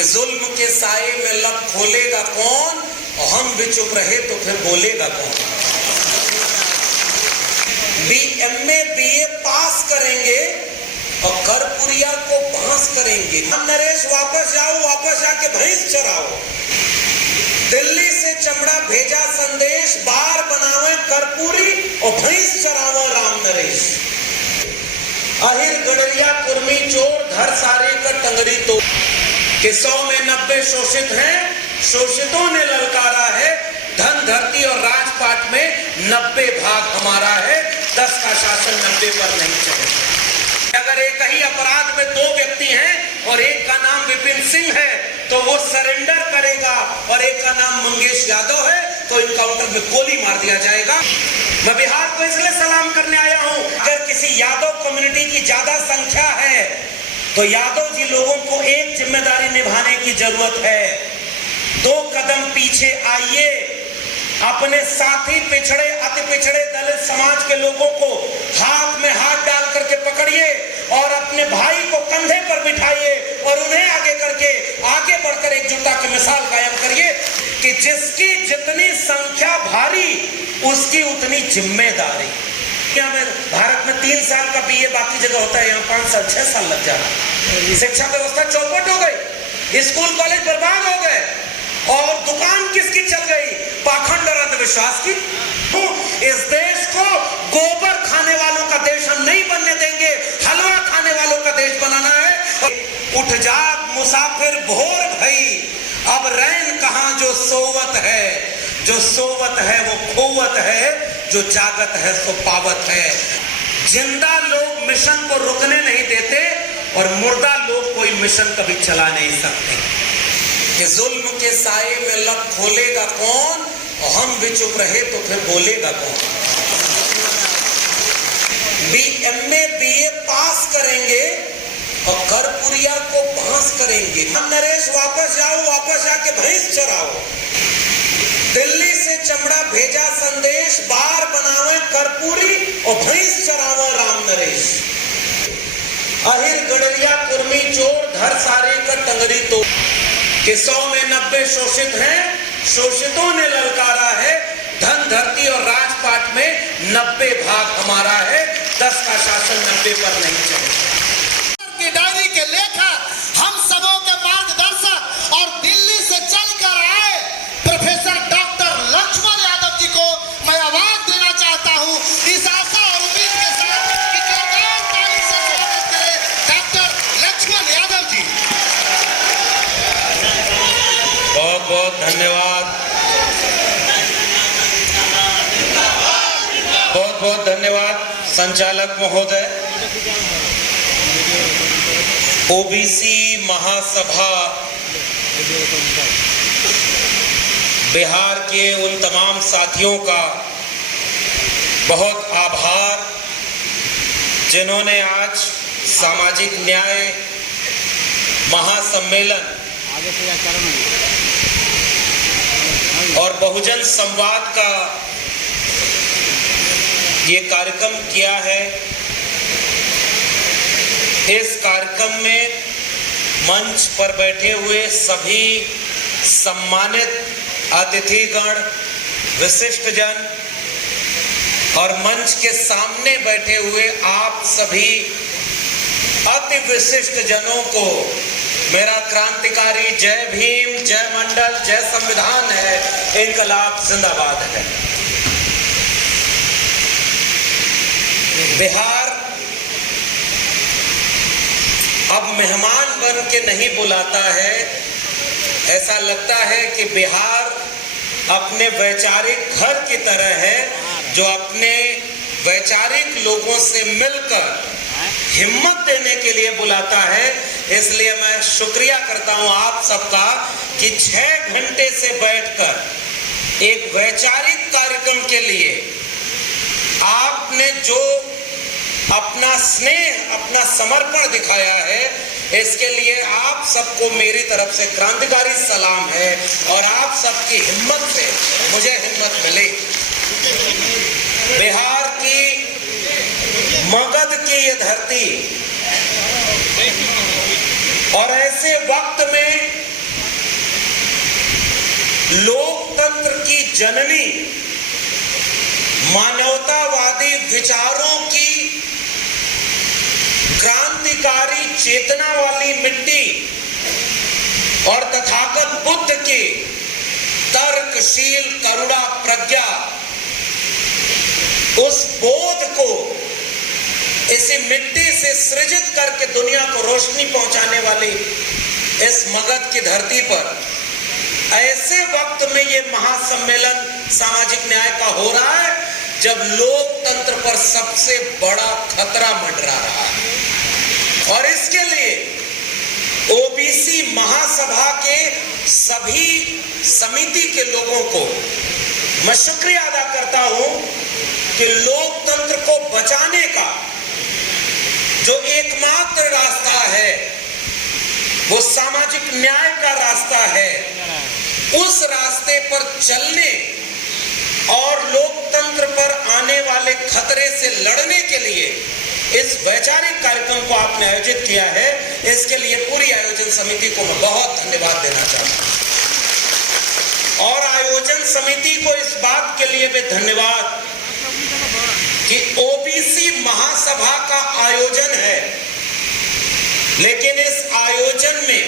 कि जुल्म के साए में लब खोलेगा कौन, और हम भी चुप रहे तो फिर बोलेगा कौन। BA BA पास करेंगे और करपुरिया को पास करेंगे। हम नरेश वापस जाओ, वापस जाके भैंस चराओ। दिल्ली से चमड़ा भेजा संदेश, बार बनावे करपुरी और भैंस चरावे राम नरेश। अहिर गडरिया कुर्मी चोर धर सारे का टंगरी तो कि 100 में 90 शोषित हैं, शोषितों ने ललकारा है। धन धरती और राजपाट में 90 भाग हमारा है, 10 का शासन 90 पर नहीं चलेगा। अगर एक ही अपराध में 2 व्यक्ति हैं और एक का नाम विपिन सिंह है तो वो सरेंडर करेगा, और एक का नाम मंगेश यादव है तो इनकाउंटर में गोली मार दिया जाएगा। मैं बिहार को इसलिए सलाम करने आया हूं, अगर किसी यादव कम्युनिटी की ज्यादा संख्या है तो यादव जी लोगों को एक जिम्मेदारी निभाने की जरूरत है। 2 कदम पीछे आइए, अपने साथी पिछड़े अति पिछड़े दलित समाज के लोगों को हाथ में हाथ डाल करके पकड़िए और अपने भाई को कंधे पर बिठाइए और उन्हें आगे करके आगे बढ़कर एकजुटता की मिसाल कायम करिए कि जिसकी जितनी संख्या भारी उसकी उतनी जिम्मेदारी। क्या में भारत में 3 साल का BA बाकी जगह होता है, यहाँ 5 साल 6 साल लग जा रहा है। शिक्षा व्यवस्था चौपट हो गई, स्कूल कॉलेज बर्बाद हो गए, और दुकान किसकी चल गई? पाखंड और अंधविश्वास की। इस देश को गोबर खाने वालों का देश हम नहीं बनने देंगे, हलवा खाने वालों का देश बनाना है। उठ जाग मुसाफिर भोर भई, अब रैन कहां जो सोवत है, जो सोवत है वो खोवत है, जो जागत है सो पावत है। जिंदा लोग मिशन को रुकने नहीं देते और मुर्दा लोग कोई मिशन कभी चला नहीं सकते। कि जुल्म के साए में लब खोलेगा कौन, और हम भी चुप रहे तो फिर बोलेगा कौन। BA BA पास करेंगे और करपुरिया को पास करेंगे। हम नरेश वापस जाओ, वापस जाके भैंस चराओ। दिल्ली से चमड़ा भेजा संदेश, बार बनावे करपुरी और भैंस चरावे राम नरेश। अहिर गडरिया कुर्मी चोर धर सारे का टंगरी तो कि 100 में 90 शोषित हैं, शोषितों ने ललकारा है। धन धरती और राजपाट में 90 भाग हमारा है, 10 का शासन 90 पर नहीं चलेगा। की डायरी के लेखक, हम सबों के मार्गदर्शक और दिल्ली से चलकर आए प्रोफेसर डॉक्टर लक्ष्मण यादव जी को मैं आवाज देना चाहता हूं। इस आशा और उम्मीद के साथ कि जोरदार ताली से स्वागत करें डॉक्टर लक्ष्मण यादव जी। बहुत बहुत धन्यवाद, बहुत बहुत धन्यवाद संचालक महोदय। OBC महासभा बिहार के उन तमाम साथियों का बहुत आभार जिन्होंने आज सामाजिक न्याय महासम्मेलन और बहुजन संवाद का ये कार्यक्रम किया है। इस कार्यक्रम में मंच पर बैठे हुए सभी सम्मानित अतिथिगण, विशिष्टजन और मंच के सामने बैठे हुए आप सभी अति विशिष्ट जनों को मेरा क्रांतिकारी जय भीम, जय मंडल, जय संविधान है, इनकलाब जिंदाबाद है। बिहार अब मेहमान बन के नहीं बुलाता है। ऐसा लगता है कि बिहार अपने वैचारिक घर की तरह है जो अपने वैचारिक लोगों से मिलकर हिम्मत देने के लिए बुलाता है। इसलिए मैं शुक्रिया करता हूं आप सबका कि 6 घंटे से बैठकर एक वैचारिक कार्यक्रम के लिए आपने जो अपना स्नेह, अपना समर्पण दिखाया है, इसके लिए आप सबको मेरी तरफ से क्रांतिकारी सलाम है और आप सबकी हिम्मत से मुझे हिम्मत मिले। बिहार की मगध की ये धरती और ऐसे वक्त में लोकतंत्र की जननी, मानवतावादी विचारों की क्रांतिकारी चेतना वाली मिट्टी और तथागत बुद्ध के तर्कशील करुणा प्रज्ञा, उस बोध को इसी मिट्टी से सृजित करके दुनिया को रोशनी पहुंचाने वाली इस मगध की धरती पर ऐसे वक्त में यह महासम्मेलन सामाजिक न्याय का हो रहा है जब लोकतंत्र पर सबसे बड़ा खतरा मंडरा रहा है। और इसके लिए ओबीसी महासभा के सभी समिति के लोगों को मैं शुक्रिया अदा करता हूं कि लोकतंत्र को बचाने का जो एकमात्र रास्ता है वो सामाजिक न्याय का रास्ता है। उस रास्ते पर चलने और लोकतंत्र पर आने वाले खतरे से लड़ने के लिए इस वैचारिक कार्यक्रम को आपने आयोजित किया है, इसके लिए पूरी आयोजन समिति को मैं बहुत धन्यवाद देना चाहता हूं। और आयोजन समिति को इस बात के लिए भी धन्यवाद कि ओबीसी महासभा का आयोजन है, लेकिन इस आयोजन में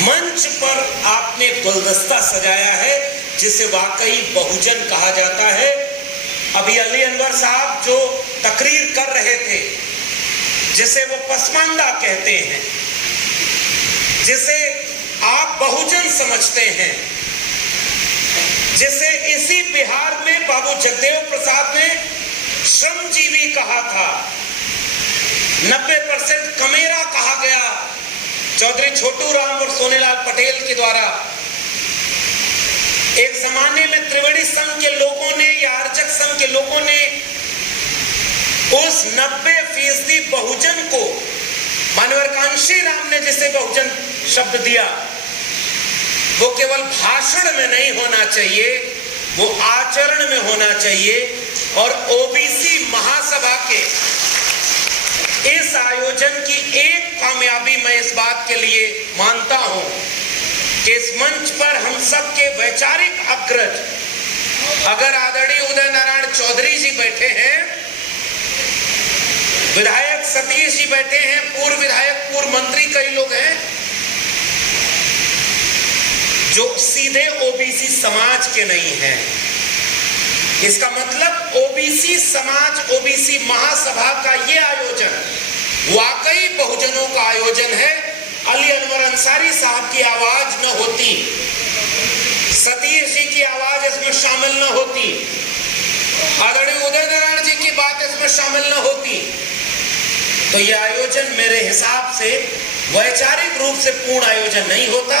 मंच पर आपने गुलदस्ता सजाया है जिसे वाकई बहुजन कहा जाता है। अभी अली अनवर साहब जो तकरीर कर रहे थे, जिसे वो पसमानदा कहते हैं, जिसे आप बहुजन समझते हैं, जिसे इसी बिहार में बाबू जगदेव प्रसाद ने श्रमजीवी कहा था, 90% कमेरा कहा गया चौधरी छोटू राम और सोनेलाल पटेल के द्वारा। एक जमाने में त्रिवेणी संघ के लोगों ने या अर्जक संघ के लोगों ने उस 90% बहुजन को, मानवर कांशी राम ने जिसे बहुजन शब्द दिया, वो केवल भाषण में नहीं होना चाहिए, वो आचरण में होना चाहिए। और ओबीसी महासभा के इस आयोजन की एक कामयाबी मैं इस बात के लिए मानता हूं कि इस मंच पर हम सब के वैचारिक अग्रज, अगर आदरणीय उदय नारायण चौधरी जी बैठे हैं, विधायक सतीश जी बैठे हैं, पूर्व विधायक पूर्व मंत्री कई लोग हैं जो सीधे ओबीसी समाज के नहीं हैं। इसका मतलब ओबीसी समाज, ओबीसी महासभा का यह आयोजन वाकई बहुजनों का आयोजन है। अली अनवर अंसारी साहब की आवाज न होती, सतीश जी की आवाज इसमें शामिल न होती, आदरणीय उदय नारायण जी की बात इसमें शामिल न होती, तो यह आयोजन मेरे हिसाब से वैचारिक रूप से पूर्ण आयोजन नहीं होता।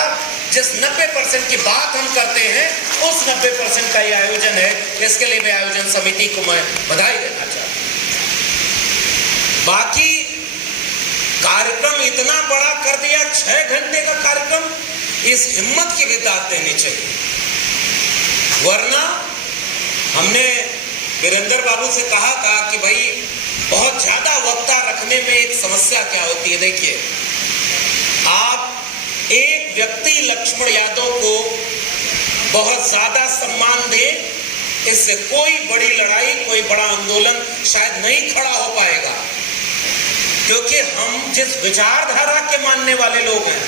जिस 90% की बात हम करते हैं उस 90% का यह आयोजन है। इसके लिए मैं आयोजन समिति को मैं बधाई देना चाहता हूं। बाकी कार्यक्रम इतना बड़ा कर दिया, 6 घंटे का कार्यक्रम, इस हिम्मत की भी दाद देनी चाहिए। वरना हमने वीरेंद्र बाबू से कहा था कि भाई बहुत ज्यादा वक्ता रखने में एक समस्या क्या होती है। देखिए, आप एक व्यक्ति लक्ष्मण यादव को बहुत ज्यादा सम्मान दें, इससे कोई बड़ी लड़ाई, कोई बड़ा आंदोलन शायद नहीं खड़ा हो पाएगा, क्योंकि हम जिस विचारधारा के मानने वाले लोग हैं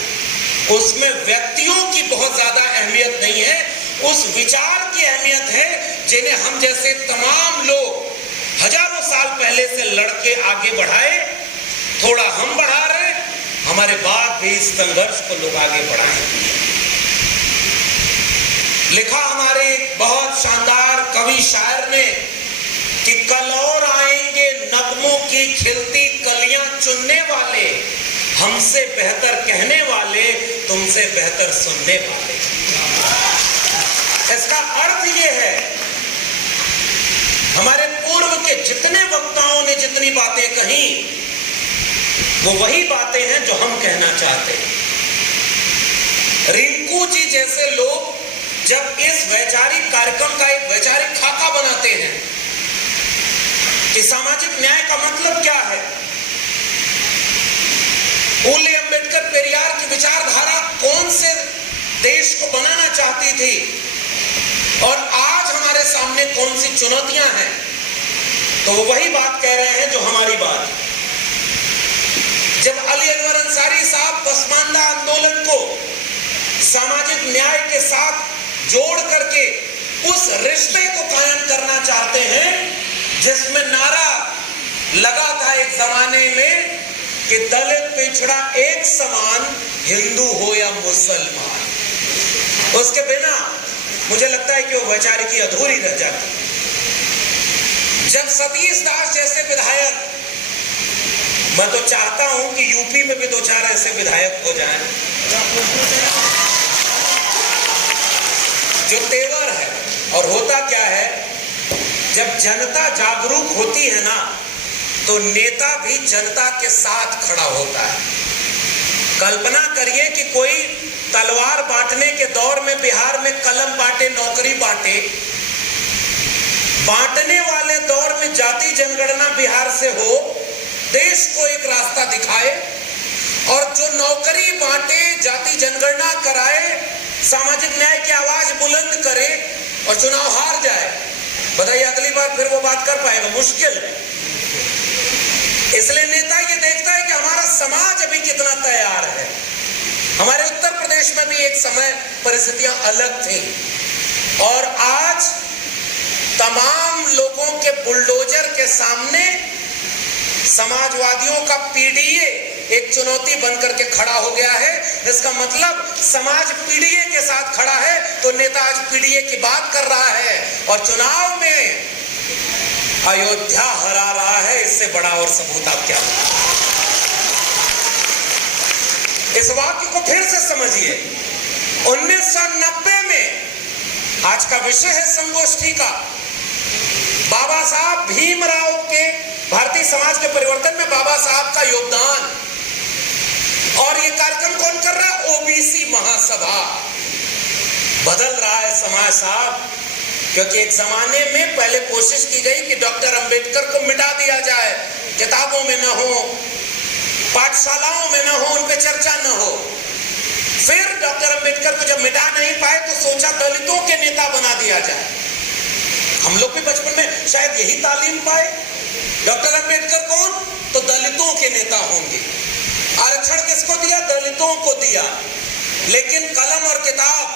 उसमें व्यक्तियों की बहुत ज्यादा अहमियत नहीं है, उस विचार की अहमियत है जिन्हें हम जैसे तमाम लोग हजारों साल पहले से लड़के आगे बढ़ाए। थोड़ा हम बढ़ा रहे, हमारे बाद भी इस संघर्ष को लोग आगे बढ़ाएं। लिखा हमारे एक बहुत शानदार कवि शायर ने कि कल और आएंगे नगमों की खिलती कलियां चुनने वाले, हमसे बेहतर कहने वाले, तुमसे बेहतर सुनने वाले। इसका अर्थ यह है, हमारे पूर्व के जितने वक्ताओं ने जितनी बातें कही वो वही बातें हैं जो हम कहना चाहते हैं। रिंकू जी जैसे लोग जब इस वैचारिक कार्यक्रम का एक वैचारिक खाका बनाते हैं कि सामाजिक न्याय का मतलब क्या है, फूले अंबेडकर पेरियार की विचारधारा कौन से देश को को बनाना चाहती थी। और आज हमारे सामने कौन सी चुनौतियां हैं, तो वो वही बात कह रहे हैं जो हमारी बात। जब अली अनवर अंसारी साहब पसमानदा आंदोलन को सामाजिक न्याय के साथ जोड़ करके उस रिश्ते को कायम करना चाहते हैं जिसमें नारा लगा था एक जमाने में कि दलित पिछड़ा एक समान, हिंदू हो या मुसलमान, उसके बिना मुझे लगता है कि वो वैचारिकी अधूरी रह जाती। जब सतीश दास जैसे विधायक, मैं तो चाहता हूं कि यूपी में भी 2-4 ऐसे विधायक हो जाएं, जो तेवर है। और होता क्या है, जब जनता जागरूक होती है ना, तो नेता भी जनता के साथ खड़ा होता है। कल्पना करिए कि कोई तलवार बांटने के दौर में बिहार में कलम बांटे, नौकरी बांटे, बांटने वाले दौर में जाति जनगणना बिहार से हो, देश को एक रास्ता दिखाए, और जो नौकरी बांटे, जाति जनगणना कराए, सामाजिक न्याय की आवाज बुलंद करे और चुनाव हार जाए, बताइए अगली बार फिर वो बात कर पाएगा? मुश्किल है। इसलिए नेता ये देखता है कि हमारा समाज अभी कितना तैयार है। हमारे उत्तर प्रदेश में भी एक समय परिस्थितियां अलग थी, और आज तमाम लोगों के बुलडोजर के सामने समाजवादियों का पीडीए एक चुनौती बनकर के खड़ा हो गया है। इसका मतलब समाज पीडीए के साथ खड़ा है, तो नेता आज पीडीए की बात कर रहा है और चुनाव में अयोध्या हरा रहा है। इससे बड़ा और सबूत आप क्या? इस वाक्य को फिर से समझिए। 1990 में, आज का विषय है संगोष्ठी का, बाबा साहब भीमराव के भारतीय समाज के परिवर्तन में बाबा साहब का योगदान, और ये कार्यक्रम कौन कर रहा है? ओबीसी महासभा। बदल रहा है समाज साहब, क्योंकि एक जमाने में पहले कोशिश की गई कि डॉक्टर अंबेडकर को मिटा दिया जाए, किताबों में न हो, पाठशालाओं में न हो, उन पे चर्चा न हो। फिर डॉक्टर अंबेडकर को जब मिटा नहीं पाए तो सोचा दलितों के नेता बना दिया जाए। हम लोग भी बचपन में शायद यही तालीम पाए, डॉक्टर अंबेडकर कौन? तो दलितों के नेता होंगे। आरक्षण किसको दिया? दलितों को दिया। लेकिन कलम और किताब,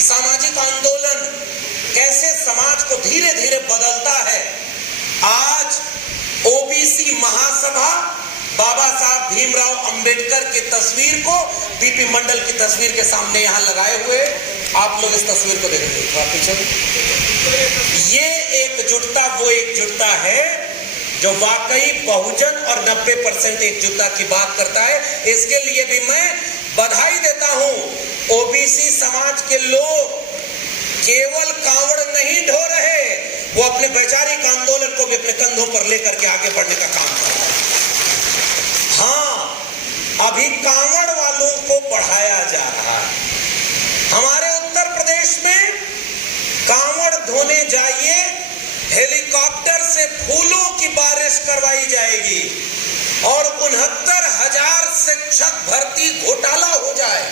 सामाजिक आंदोलन कैसे समाज को धीरे धीरे बदलता है। आज ओबीसी महासभा बाबा साहब भीमराव अंबेडकर की तस्वीर को बीपी मंडल की तस्वीर के सामने यहां लगाए हुए, आप लोग इस तस्वीर को देखेंगे। ये एकजुटता वो एकजुटता है जो वाकई बहुजन और 90% एकजुटता की बात करता है। इसके लिए भी मैं बधाई देता हूं। ओबीसी समाज के लोग केवल कांवड़ नहीं ढो रहे, वो अपने वैचारिक आंदोलन को भी अपने कंधों पर लेकर के आगे बढ़ने का काम कर रहे हैं। हाँ, अभी कांवड़ वालों को बढ़ाया जा रहा है। हमारे उत्तर प्रदेश में कांवड़ धोने जाइए, हेलीकॉप्टर से फूलों की बारिश करवाई जाएगी, और 69,000 शिक्षक भर्ती घोटाला हो जाए,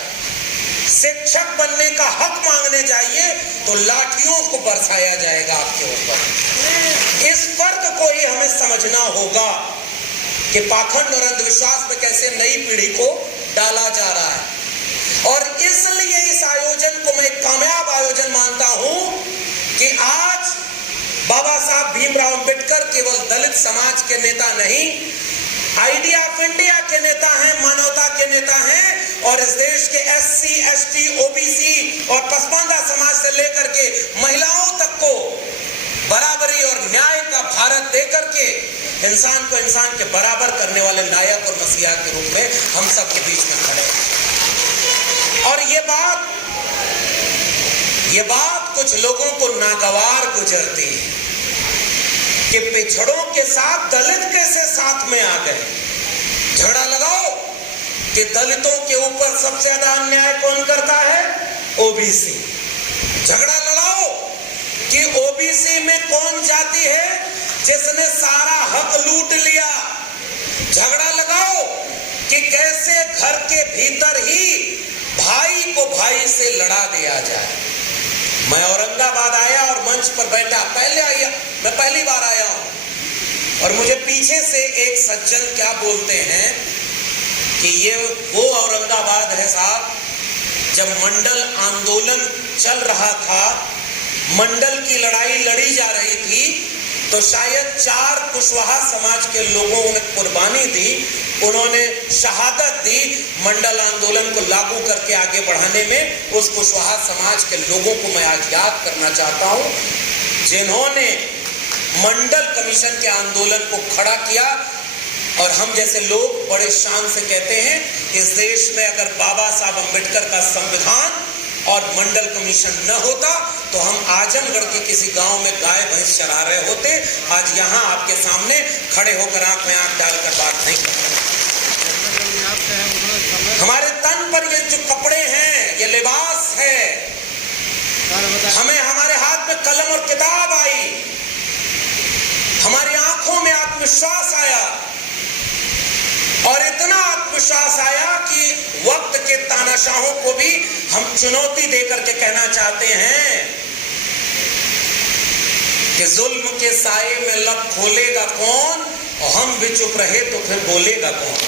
शिक्षक बनने का हक मांगने जाइए तो लाठियों को बरसाया जाएगा आपके ऊपर। इस फर्क को ही हमें समझना होगा कि पाखंड और अंधविश्वास में कैसे नई पीढ़ी को डाला जा रहा है। और इसलिए इस आयोजन को मैं कामयाब आयोजन मानता हूं कि आज बाबा साहब भीमराव अंबेडकर केवल दलित समाज के नेता नहीं, आइडिया ऑफ इंडिया के नेता हैं, मानवता के नेता हैं, और इस देश के एससी, एसटी, ओबीसी और पसमानदा समाज से लेकर के महिलाओं तक को बराबरी और न्याय का भारत देकर के इंसान को इंसान के बराबर करने वाले नायक और मसीहा के रूप में हम सब के बीच में खड़े हैं। और ये बात कुछ लोगों को नागवार गुजरती है कि पिछड़ों के साथ दलित कैसे साथ में आ गए। झगड़ा लगाओ कि दलितों के ऊपर सबसे ज्यादा अन्याय कौन करता है? ओबीसी। झगड़ा लड़ाओ कि ओबीसी में कौन जाति है जिसने सारा हक लूट लिया। झगड़ा लगाओ कि कैसे घर के भीतर ही भाई को भाई से लड़ा दिया जाए। मैं औरंगाबाद आया और मंच पर बैठा, मैं पहली बार आया हूं, और मुझे पीछे से एक सज्जन क्या बोलते हैं कि ये वो औरंगाबाद है साहब जब मंडल आंदोलन चल रहा था, मंडल की लड़ाई लड़ी जा रही थी, तो शायद 4 कुशवाहा समाज के लोगों ने कुर्बानी दी, उन्होंने शहादत दी मंडल आंदोलन को लागू करके आगे बढ़ाने में। उस कुशवाहा समाज के लोगों को मैं आज याद करना चाहता हूं जिन्होंने मंडल कमीशन के आंदोलन को खड़ा किया। और हम जैसे लोग बड़े शान से कहते हैं, इस देश में अगर बाबा साहब अम्बेडकर का संविधान और मंडल कमीशन न होता तो हम आजमगढ़ के किसी गांव में गाय भैंस चरा रहे होते। आज यहां आपके सामने खड़े होकर आंख में आंख डालकर बात नहीं कर रहे। हमारे तन पर ये जो कपड़े हैं, ये लिबास है, हमें हमारे हाथ में कलम और किताब आई, हमारी आंखों में आत्मविश्वास आया, और इतना आत्मविश्वास आया कि वक्त के तानाशाहों को भी हम चुनौती देकर के कहना चाहते हैं कि जुल्म के साए में लब खोलेगा कौन, और हम भी चुप रहे तो फिर बोलेगा कौन।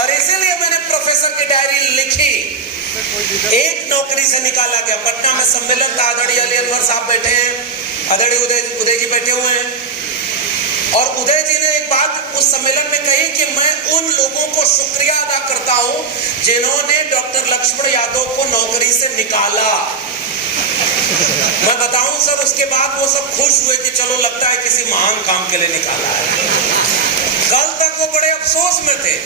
और इसीलिए मैंने प्रोफेसर की डायरी लिखी। एक नौकरी से निकाला गया, पटना में सम्मेलन था, आदरणीय अली अनवर साहब बैठे हैं, आदरणीय उदय जी बैठे हुए हैं, और उदय जी ने एक बात उस सम्मेलन में कही कि मैं उन लोगों को शुक्रिया अदा करता हूं जिन्होंने डॉक्टर लक्ष्मण यादव को नौकरी से निकाला। मैं बताऊं सर, उसके बाद वो सब खुश हुए कि चलो लगता है किसी महान काम के लिए निकाला है। कल तक वो बड़े अफसोस में थे,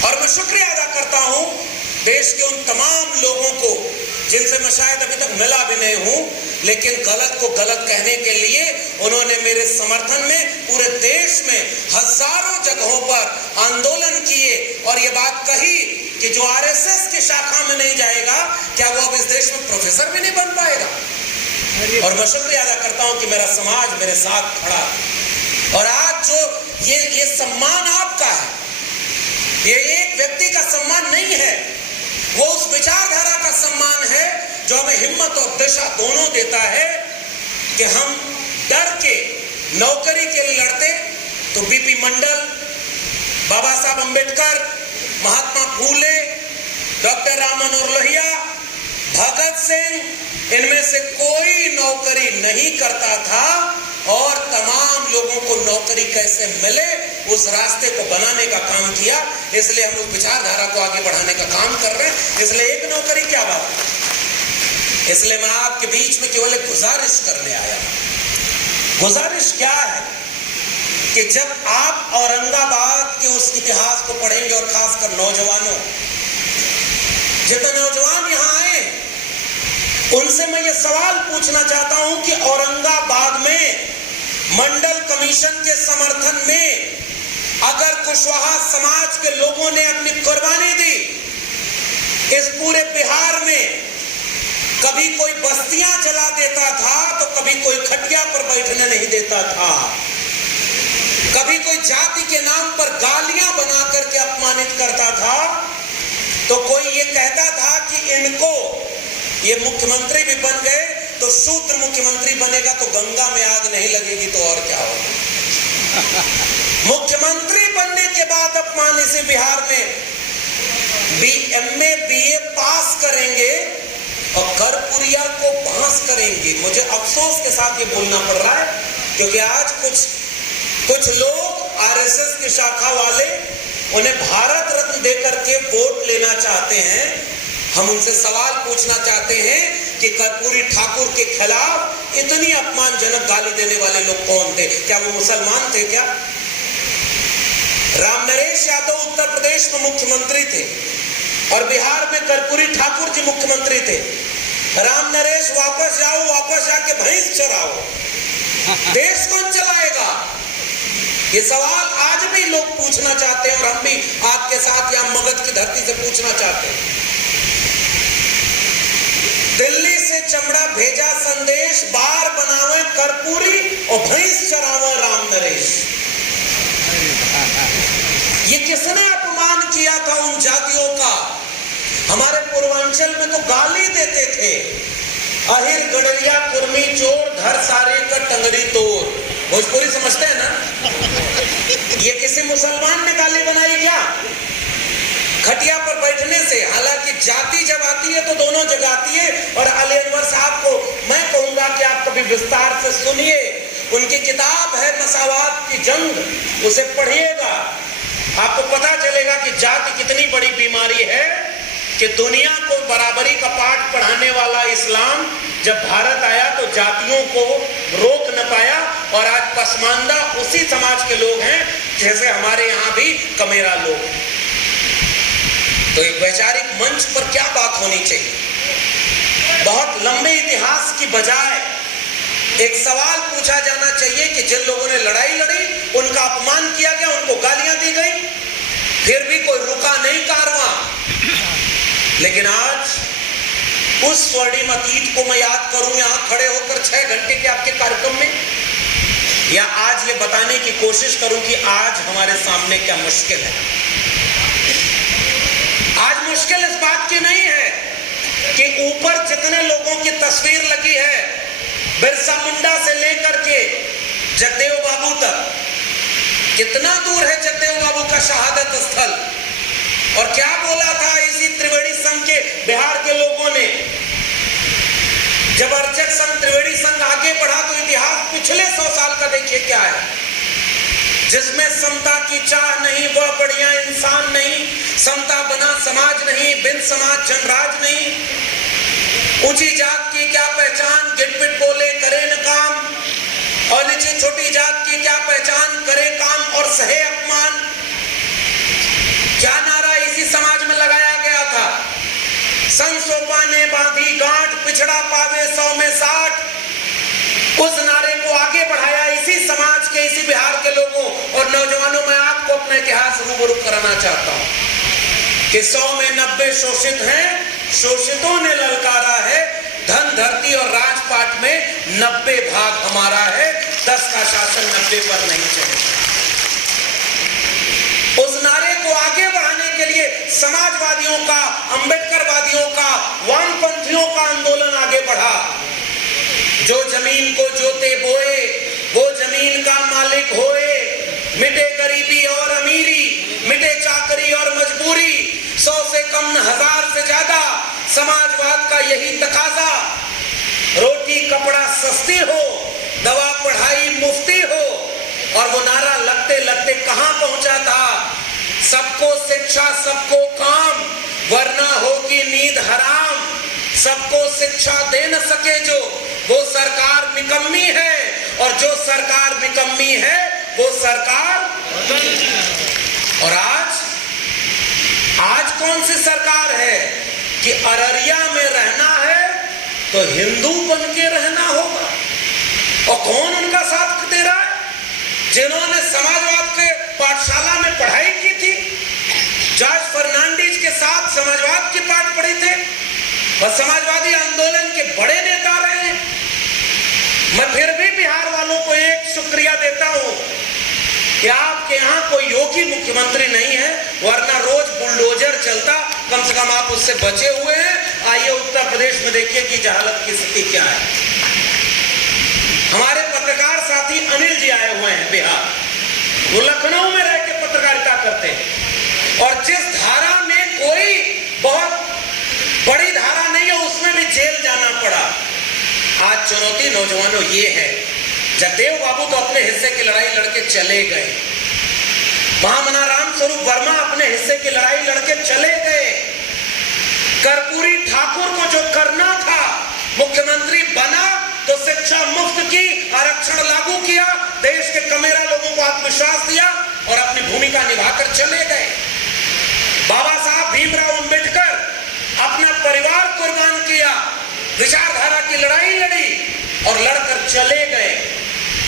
और मैं शुक्रिया अदा करता हूं देश के उन तमाम लोगों को जिनसे मैं शायद अभी तक मिला भी नहीं हूं, लेकिन गलत को गलत कहने के लिए उन्होंने मेरे समर्थन में पूरे देश में हजारों जगहों पर आंदोलन किए, और ये बात कही कि जो आरएसएस की शाखा में नहीं जाएगा, क्या वो अब इस देश में प्रोफेसर भी नहीं बन पाएगा। और मैं शुक्रिया अदा करता हूं कि मेरा समाज मेरे साथ खड़ा, और आज जो ये सम्मान आपका है, ये एक व्यक्ति का सम्मान नहीं है, वो उस विचारधारा का सम्मान है जो हमें हिम्मत और दिशा दोनों देता है कि हम डर के नौकरी के लिए लड़ते तो बीपी मंडल, बाबा साहब अम्बेडकर, महात्मा फूले, डॉक्टर राम मनोहर लोहिया, भगत सिंह, इनमें से कोई नौकरी नहीं करता था, और तमाम लोगों को नौकरी कैसे मिले उस रास्ते को बनाने का काम किया। इसलिए हम उस विचारधारा को आगे बढ़ाने का काम कर रहे हैं। इसलिए एक नौकरी क्या बात है, इसलिए मैं आपके बीच में केवल एक गुजारिश करने आया। गुजारिश क्या है कि जब आप औरंगाबाद के उस इतिहास को पढ़ेंगे, और खासकर नौजवानों, जितने नौजवान यहां आए उनसे मैं ये सवाल पूछना चाहता हूं कि औरंगाबाद में मंडल कमीशन के समर्थन में अगर कुशवाहा समाज के लोगों ने अपनी कुर्बानी दी, इस पूरे बिहार में कभी कोई बस्तियां जला देता था तो कभी कोई खटिया पर बैठने नहीं देता था, कभी कोई जाति के नाम पर गालियां बना करके अपमानित करता था, तो कोई ये कहता था कि इनको ये मुख्यमंत्री भी बन गए तो शूद्र मुख्यमंत्री बनेगा तो गंगा में आग नहीं लगेगी तो और क्या होगा। मुख्यमंत्री बनने के बाद अपमान इसे बिहार में एमए बीए पास करेंगे और करपुरिया को बांस करेंगे। मुझे अफसोस के साथ ये बोलना पड़ रहा है क्योंकि आज कुछ लोग आरएसएस की शाखा वाले उन्हें भारत रत्न देकर के वोट लेना चाहते हैं। हम उनसे सवाल पूछना चाहते हैं कि कर्पूरी ठाकुर के खिलाफ इतनी अपमानजनक गाली देने वाले लोग कौन थे? क्या वो मुसलमान थे? क्या राम नरेश यादव उत्तर प्रदेश में मुख्यमंत्री थे और बिहार में कर्पूरी ठाकुर जी मुख्यमंत्री थे। राम नरेश वापस जाओ, वापस जाके भैंस चराओ, देश कौन चलाएगा? ये सवाल आज भी लोग पूछना चाहते हैं और हम भी आपके साथ यहां मगध की धरती से पूछना चाहते हैं। दिल्ली से चमड़ा भेजा संदेश, बार बनावे कर्पूरी और भैंस चरावे राम नरेश। ये किसने अपमान किया था उन जातियों का हमारे पूर्वांचल में तो गाली देते थे, अहिर गडरिया कुर्मी चोर धर सारे का टंगड़ी तोड़। भोजपुरी समझते हैं ना? ये किसी मुसलमान ने गाली बनाई क्या? खटिया पर बैठने से। हालांकि जाति जब आती है तो दोनों जगह आती है। और अली अनवर साहब को मैं कहूंगा कि आप कभी विस्तार से सुनिए, उनकी किताब है मसावात की जंग, उसे पढ़िएगा, आपको पता चलेगा कि जाति कितनी बड़ी बीमारी है कि दुनिया को बराबरी का पाठ पढ़ाने वाला इस्लाम जब भारत आया तो जातियों को रोक न पाया। और आज पसमानदा उसी समाज के लोग हैं जैसे हमारे यहाँ भी कमेरा लोग। तो एक वैचारिक मंच पर क्या बात होनी चाहिए? बहुत लंबे इतिहास की बजाय एक सवाल पूछा जाना चाहिए कि जिन लोगों ने लड़ाई लड़ी, उनका अपमान किया गया, उनको गालियां दी गई, फिर भी कोई रुका नहीं कारवां। लेकिन आज उस स्वर्णिम अतीत को मैं याद करूं यहां खड़े होकर 6 घंटे के आपके कार्यक्रम में, या आज ये बताने की कोशिश करूं कि आज हमारे सामने क्या मुश्किल है। आज मुश्किल इस बात की नहीं है कि ऊपर जितने लोगों की तस्वीर लगी है, बिरसा मुंडा से लेकर के जगदेव बाबू तक, कितना दूर है जगदेव बाबू का शहादत स्थल। और क्या बोला था इसी त्रिवेणी संघ के बिहार के लोगों ने? जब अर्चक संघ त्रिवेणी संघ आगे बढ़ा तो इतिहास पिछले 100 साल का देखिए क्या है। जिसमें समता की चाह नहीं वह बढ़िया इंसान नहीं, समता बना समाज नहीं, बिन समाज जनराज नहीं, ऊंची जात की क्या पहचान, गिटपिट बोले करे न काम, और नीचे छोटी जात की क्या पहचान, करे काम और सहे अपमान। क्या नारा इसी समाज में लगाया गया था? संसोपा ने बांधी गांठ, पिछड़ा पावे 100 में 60। उस नारे को आगे बढ़ाया इसी समाज के, इसी बिहार के लोगों और नौजवानों। मैं आपको अपना इतिहास रूबरू कराना चाहता हूं कि 100 में 90 शोषित हैं, शोषितों ने ललकारा है, धन धरती और राजपाट में 90 भाग हमारा है, 10 का शासन 90 पर नहीं चलेगा। उस नारे को आगे बढ़ाने के लिए समाजवादियों का, अंबेडकरवादियों का, वामपंथियों का आंदोलन आगे बढ़ा। जो जमीन को जोते बोए वो जमीन का मालिक होए, मिटे गरीबी और अमीरी, मिटे चाकरी और मजबूरी, 100 से कम 1000 से ज्यादा, समाजवाद का यही तकाजा। रोटी कपड़ा सस्ती हो, दवा पढ़ाई मुफ्ती हो। और वो नारा लगते लगते कहां पहुंचा था? सबको शिक्षा सबको काम, वरना होगी नींद हराम। सबको शिक्षा दे न सके जो, वो सरकार निकम्मी है, और जो सरकार निकम्मी है वो सरकार। और आज कौन सी सरकार है कि अररिया में रहना है तो हिंदू बन के रहना होगा? और कौन उनका साथ दे रहा है? जिन्होंने समाजवाद के पाठशाला में पढ़ाई की थी, जॉर्ज फर्नांडिस के साथ समाजवाद की पाठ पढ़े थे और समाजवादी आंदोलन के बड़े नेता रहे हैं। मैं फिर भी बिहार वालों को एक शुक्रिया देता हूं कि आपके यहाँ कोई योगी मुख्यमंत्री नहीं है, वरना रोज बुलडोजर चलता। कम से कम आप उससे बचे हुए हैं। आइए उत्तर प्रदेश में देखिए कि जहालत की स्थिति क्या है। हमारे पत्रकार साथी अनिल जी आए हुए हैं बिहार, वो लखनऊ में रह के पत्रकारिता करते हैं, और जिस धारा में कोई बहुत बड़ी धारा नहीं है उसमें भी जेल जाना पड़ा। आज चुनौती नौजवानों ये है, जगदेव बाबू तो अपने हिस्से की लड़ाई लड़के चले गए, महामना राम स्वरूप वर्मा अपने हिस्से की लड़ाई लड़के चले गए, कर्पूरी ठाकुर को जो करना था मुख्यमंत्री बना तो शिक्षा मुफ्त की, आरक्षण लागू किया, देश के कमेरा लोगों को आत्मविश्वास दिया और अपनी भूमिका निभाकर चले गए। बाबा साहब भीमराव अंबेडकर अपना परिवार कुर्बान किया, विचारधारा की लड़ाई लड़ी और लड़कर चले गए,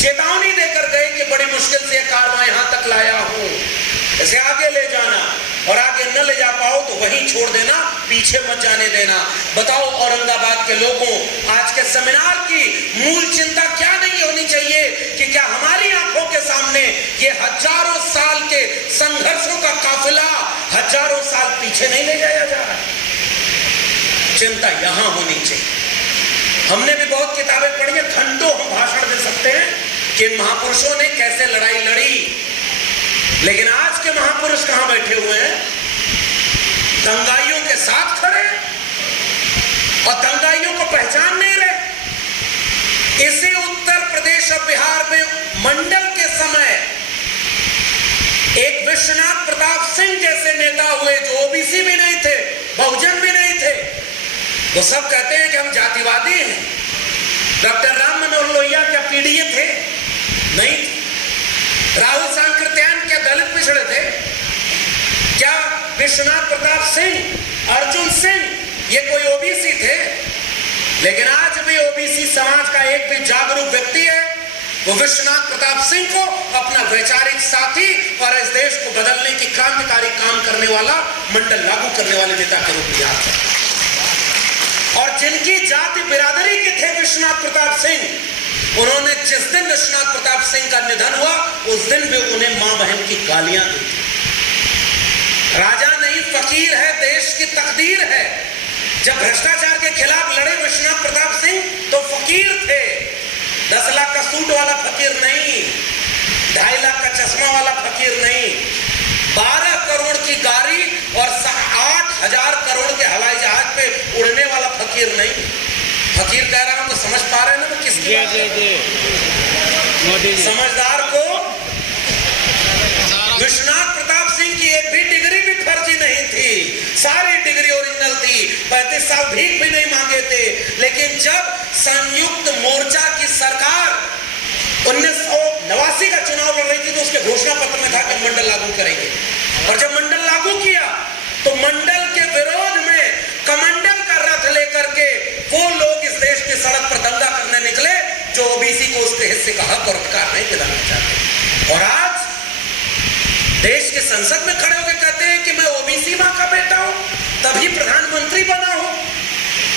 चेतावनी देकर गए कि बड़ी मुश्किल से कारवां यहां तक लाया हूं, इसे आगे ले जाना, और आगे न ले जा पाओ तो वहीं छोड़ देना, पीछे मत जाने देना। बताओ औरंगाबाद के लोगों, आज के सेमिनार की मूल चिंता क्या नहीं होनी चाहिए कि क्या हमारी आंखों के सामने ये हजारों साल के संघर्षों का काफिला हजारों साल पीछे नहीं ले जाया जा रहा है? चिंता यहां होनी चाहिए। हमने भी बहुत किताबें पढ़ी है, घंटों हम भाषण दे सकते हैं कि महापुरुषों ने कैसे लड़ाई लड़ी, लेकिन आज के महापुरुष कहां बैठे हुए हैं? दंगाइयों के साथ खड़े और दंगाइयों को पहचान नहीं रहे। इसी उत्तर प्रदेश और बिहार में मंडल के समय एक विश्वनाथ प्रताप सिंह जैसे नेता हुए जो ओबीसी भी नहीं थे, बहुजन भी नहीं थे। वो सब कहते हैं कि हम जातिवादी हैं। डॉक्टर राम मनोहर लोहिया क्या पीड़ित थे? नहीं। राहुल सांकृत्यायन क्या दलित पिछड़े थे? क्या विश्वनाथ प्रताप सिंह, अर्जुन सिंह ये कोई ओबीसी थे? लेकिन आज भी ओबीसी समाज का एक भी जागरूक व्यक्ति है वो विश्वनाथ प्रताप सिंह को अपना वैचारिक साथी और इस देश को बदलने की क्रांतिकारी काम करने वाला, मंडल लागू करने वाले नेता के रूप में याद है। और जिनकी जाति बिरादरी के थे विश्वनाथ प्रताप सिंह, उन्होंने जिस दिन विश्वनाथ प्रताप सिंह का निधन हुआ उस दिन भी उन्हें मां बहन की गालियां दी थी। राजा नहीं फकीर है, देश की तकदीर है। जब भ्रष्टाचार के खिलाफ लड़े विश्वनाथ प्रताप सिंह तो फकीर थे। 10 लाख का सूट वाला फकीर नहीं, 2.5 लाख का चश्मा वाला फकीर नहीं, 12 करोड़ की गाड़ी और 8,000 करोड़ के हवाई जहाज पे उड़ने वाला फकीर नहीं। फकीर कह रहा हूं तो समझ पा रहे हैं ना मैं किसकी बात है? समझदार को विश्वनाथ प्रताप सिंह की एक भी डिग्री भी फर्जी नहीं थी, सारी डिग्री ओरिजिनल थी। 35 साल भीख भी नहीं मांगे थे। लेकिन जब संयुक्त मोर्चा की सरकार 1989 का चुनाव लड़ रही थी तो उसके घोषणा पत्र में था कि मंडल लागू करेंगे। और जब मंडल लागू किया तो मंडल के विरोध में कमंडल का रथ लेकर के वो लोग इस देश की सड़क पर दंगा करने निकले जो ओबीसी को उसके हिस्से का हक और अधिकार नहीं दिलाना चाहते। और आज देश के संसद में खड़े होकर कहते हैं कि मैं ओबीसी मां का बेटा हूं, तभी प्रधानमंत्री बना हूं,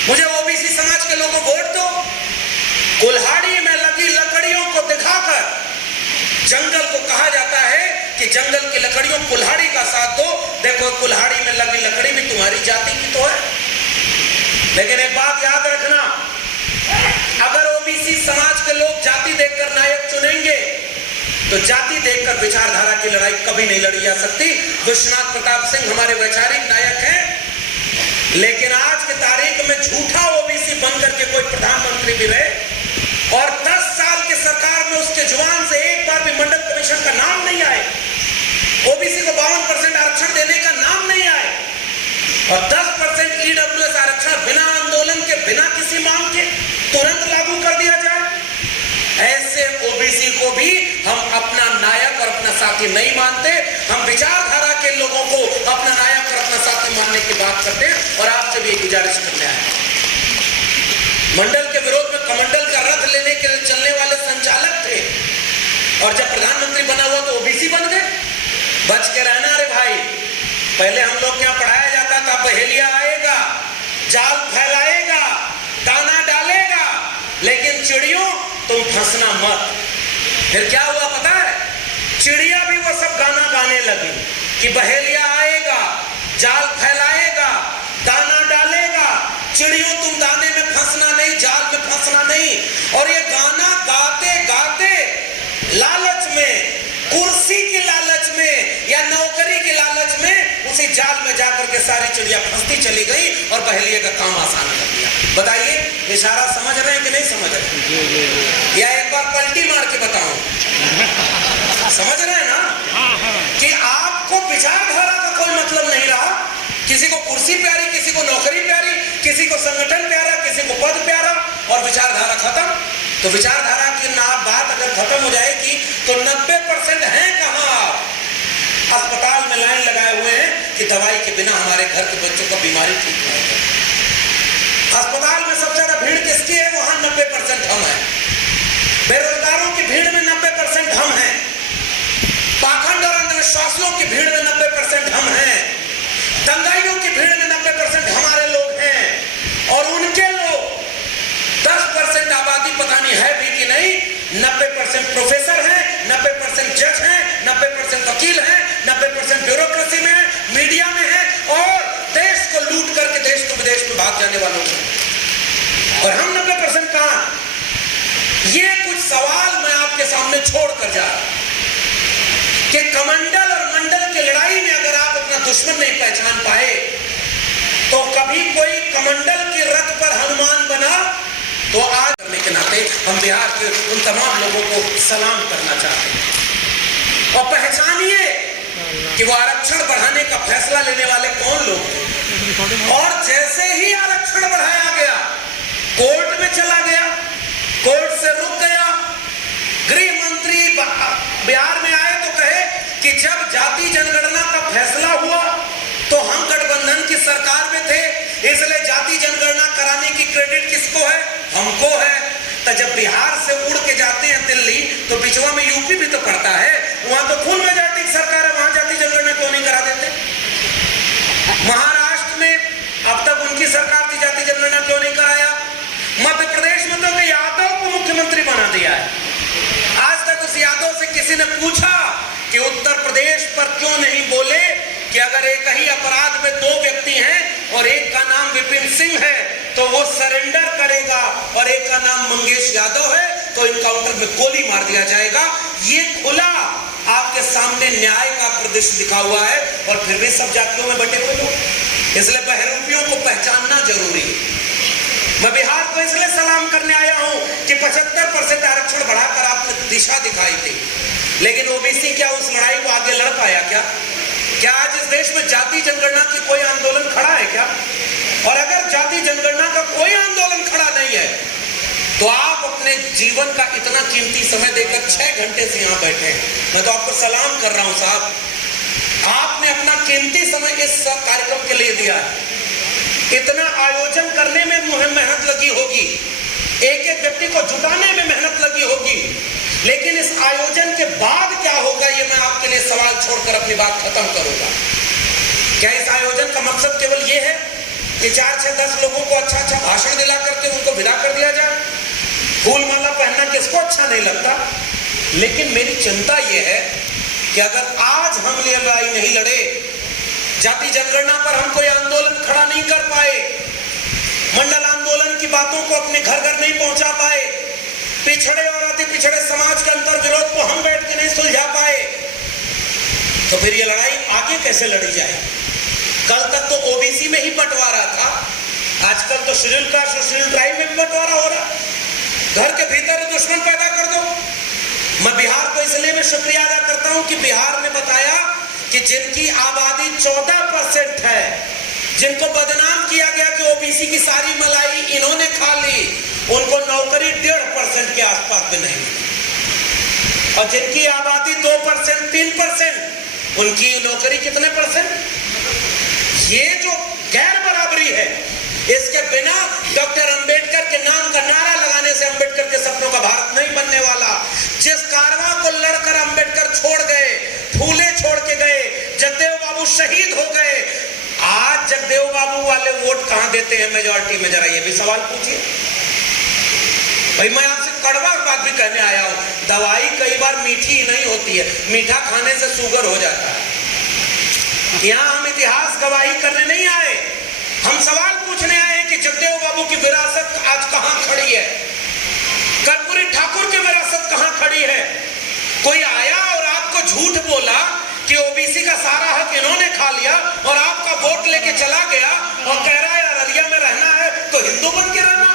मुझे ओबीसी समाज के लोगों को वोट दो। कुल्हाड़ी में लगी लकड़ियों को दिखाकर जंगल को कहा जाता है कि जंगल की लकड़ियों कुल्हाड़ी का साथ दो। देखो कुल्हाड़ी में लगी लकड़ी भी तुम्हारी जाति की तो है। लेकिन एक बात याद रखना, अगर ओबीसी समाज के लोग जाति देखकर नायक चुनेंगे तो जाति देखकर विचारधारा की लड़ाई कभी नहीं लड़ी जा सकती। विश्वनाथ प्रताप सिंह हमारे वैचारिक नायक हैं, लेकिन आज की तारीख में झूठा ओबीसी बनकर के कोई प्रधानमंत्री भी रहे और 10 साल की सरकार में उसके जुबान से एक बार भी मंडल कमीशन का नाम नहीं आए, ओबीसी को 52% आरक्षण देने का नाम नहीं आए और 10% ईडब्ल्यूएस आरक्षण बिना आंदोलन के, बिना किसी मांग के तुरंत लागू कर दिया जाए। ऐसे ओबीसी को भी हम अपना नायक और अपना साथी नहीं मानते। हम विचारधारा के लोगों को अपना नायक और अपना साथी मानने की बात करते हैं। और आपसे भी एक गुजारिश करते हैं, मंडल के विरोध में कमंडल का रथ लेने के लिए चलने वाले संचालक थे और जब प्रधानमंत्री बना हुआ तो ओबीसी बन गए। बच के रहना रे भाई। पहले हम लोग क्या पढ़ाया जाता था, बहेलिया आएगा, जाल फैलाएगा, दाना डालेगा, लेकिन चिड़ियों तुम फंसना मत। फिर क्या हुआ पता है? चिड़िया भी वो सब गाना गाने लगी कि बहेलिया आएगा, जाल फैलाएगा, दाना डालेगा, चिड़ियों तुम दाने में फंसना नहीं, जाल में फंसना नहीं। और ये गाना गाते गाते लालच में, कुर्सी की लालच में या नौकरी की लालच में उसी जाल में जाकर के सारी चिड़िया फंसती चली गई और बहेलिया का काम आसान कर दिया। बताइए इशारा समझ रहे हैं कि नहीं समझ रहे? या एक बार पलटी मार के बताऊं? समझ रहे हैं ना कि आपको विचारधारा का कोई मतलब नहीं रहा। किसी को कुर्सी प्यारी, किसी को नौकरी प्यारी, किसी को संगठन प्यारा, किसी को पद प्यारा और विचारधारा खत्म। तो विचारधारा की बात अगर खत्म हो जाएगी तो 90% हैं कहां? अस्पताल में लाइन लगाए हुए हैं कि दवाई के बिना हमारे घर के बच्चों का बीमारी ठीक नहीं है। अस्पताल में सबसे ज्यादा भीड़ किसकी है? वहां 90% हम हैं। बेरोजगारों की भीड़ में 90% हम हैं। पाखंड और अंधविश्वासियों की भीड़ में 90% हम हैं। दंगाइयों की भीड़ में 90% हमारे लोग हैं। और उनके लोग 10% आबादी पता नहीं है भी कि नहीं, 90% प्रोफेसर हैं, 90% जज हैं, 90% वकील हैं, 90% ब्यूरोक्रेसी में है, मीडिया में है और देश को लूट करके देश को विदेश में भाग जाने वालों को, और हम 90% कहां। ये कुछ सवाल मैं आपके सामने छोड़ कर जा रहा कि कमंडल और मंडल की लड़ाई में अगर आप अपना दुश्मन नहीं पहचान पाए तो कभी कोई कमंडल के रथ पर हनुमान बना, तो आज करने के नाते हम बिहार के उन तमाम लोगों को सलाम करना चाहते हैं। और पहचानिए कि वो आरक्षण बढ़ाने का फैसला लेने वाले कौन लोग थे। और जैसे ही आरक्षण बढ़ाया गया, कोर्ट में चला गया, कोर्ट से रुक गया, गृह मंत्री बिहार में आए तो कहे कि जब जाति जनगणना का फैसला हुआ तो हम गठबंधन की सरकार में थे, इसलिए जाति जनगणना कराने की क्रेडिट किसको है? हमको है। तो जब बिहार से उड़ के जाते हैं दिल्ली तो बिचवा में यूपी भी तो पड़ता है, वहां तो फुल मेजॉरिटी सरकार है, वहां जाति जनगणना क्यों नहीं करा देते? महाराष्ट्र में अब तक उनकी सरकार थी, जाति जनगणना क्यों नहीं कराया? मध्य प्रदेश में तो यादव को मुख्यमंत्री बना दिया है। आज तक उस यादव से किसी ने पूछा कि उत्तर प्रदेश पर क्यों नहीं बोले कि अगर एक ही अपराध में 2 व्यक्ति हैं और एक का नाम विपिन सिंह है तो वो सरेंडर करेगा और एक का नाम मंगेश यादव है तो इनकाउंटर में गोली मार दिया जाएगा। ये खुला आपके सामने न्याय का प्रदर्शन दिखा हुआ है, और फिर भी सब जातियों में बटे हुए लोग। इसलिए बहरूपियों को पहचानना जरूरी है। मैं बिहार को इसलिए सलाम करने आया हूं कि 75% आरक्षण बढ़ाकर आपने दिशा दिखाई थी, लेकिन ओबीसी क्या उस लड़ाई को आगे लड़ पाया? क्या आज इस देश में जाति जनगणना की कोई आंदोलन खड़ा है क्या? और अगर जाति जनगणना का कोई आंदोलन खड़ा नहीं है तो आप अपने जीवन का इतना कीमती समय देकर 6 घंटे से यहां बैठे हैं। मैं तो आपको सलाम कर रहा हूं साहब, आपने अपना कीमती समय इस कार्यक्रम के लिए दिया है। इतना आयोजन करने में मेहनत लगी होगी, एक एक व्यक्ति को जुटाने में मेहनत लगी होगी, लेकिन इस आयोजन के बाद क्या होगा ये मैं आपके लिए सवाल छोड़कर अपनी बात खत्म करूंगा। क्या इस आयोजन का मकसद केवल ये है कि 4, 6, 10 लोगों को अच्छा अच्छा भाषण दिला करके उनको विदा कर दिया जाए? फूल माला पहनना किसको अच्छा नहीं लगता? लेकिन मेरी चिंता यह है कि अगर आज हम ये लड़ाई नहीं लड़े, जाति जनगणना पर हम कोई आंदोलन खड़ा नहीं कर पाए, मंडल आंदोलन की बातों को अपने घर घर नहीं पहुंचा पाए, पिछड़े और अति पिछड़े समाज के अंतर विरोध को हम बैठ के नहीं सुलझा पाए, तो फिर ये लड़ाई आगे कैसे लड़ी जाए? कल तक तो ओबीसी में ही बंटवारा था, आजकल तो शेड्यूल कास्ट और शेड्यूल ट्राइब में भी बंटवारा हो रहा। घर के भीतर दुश्मन पैदा कर दो। मैं बिहार को इसलिए मैं शुक्रिया अदा करता हूं कि बिहार ने बताया कि जिनकी आबादी 14% है, जिनको बदनाम किया गया कि ओबीसी की सारी मलाई इन्होंने खा ली, उनको नौकरी 1.5% के आसपास भी नहीं मिली, और जिनकी आबादी 2%, 3%, उनकी नौकरी कितने परसेंट? ये जो गैर बराबरी है, इसके बिना डॉक्टर अंबेडकर के नाम का नारा लगाने से अंबेडकर के सपनों का भारत नहीं बनने वाला। जिस कारवां को लड़कर अंबेडकर छोड़ गए, फूले छोड़ के गए, जगदेव बाबू शहीद हो गए, आज जगदेव बाबू वाले वोट कहां देते हैं मेजॉरिटी में? जरा ये भी सवाल पूछिए भाई। मैं आपसे कड़वा बात भी कहने आया हूं, दवाई कई बार मीठी नहीं होती है, मीठा खाने से शुगर हो जाता है। यहां हम इतिहास गवाही करने नहीं आए, हम सवाल पूछने आए हैं कि जगदेव बाबू की विरासत आज कहां खड़ी है, कर्पूरी ठाकुर की विरासत कहां खड़ी है? कोई आया और आपको झूठ बोला कि ओबीसी का सारा हक इन्होंने खा लिया और आपका वोट लेके चला गया और कह रहा है अररिया में रहना है तो हिंदू बन के रहना,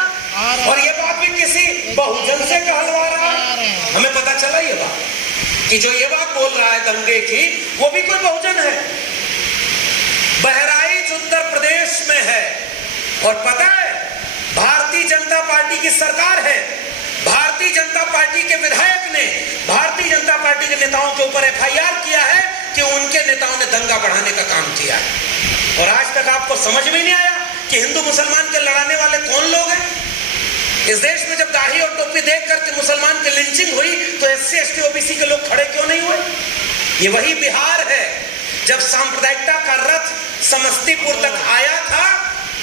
और ये बात भी किसी बहुजन से कहलवा रहा है। हमें पता चला ये बात कि जो ये बात बोल रहा है दंगे की, वो भी कोई बहुजन है। बहराइच उत्तर प्रदेश में है, और पता है भारतीय जनता पार्टी की सरकार है, भारतीय जनता पार्टी के विधायक ने भारतीय जनता पार्टी के नेताओं के ऊपर एफआईआर किया है कि उनके नेताओं ने दंगा बढ़ाने का काम किया है। और आज तक आपको समझ में नहीं आया कि हिंदू मुसलमान के लड़ाने वाले कौन लोग हैं? इस देश में जब दाढ़ी और टोपी देख करके मुसलमान की लिंचिंग हुई तो एससी एसटी ओबीसी के लोग खड़े क्यों नहीं हुए? ये वही बिहार है जब सांप्रदायिकता का रथ समस्तीपुर तक आया था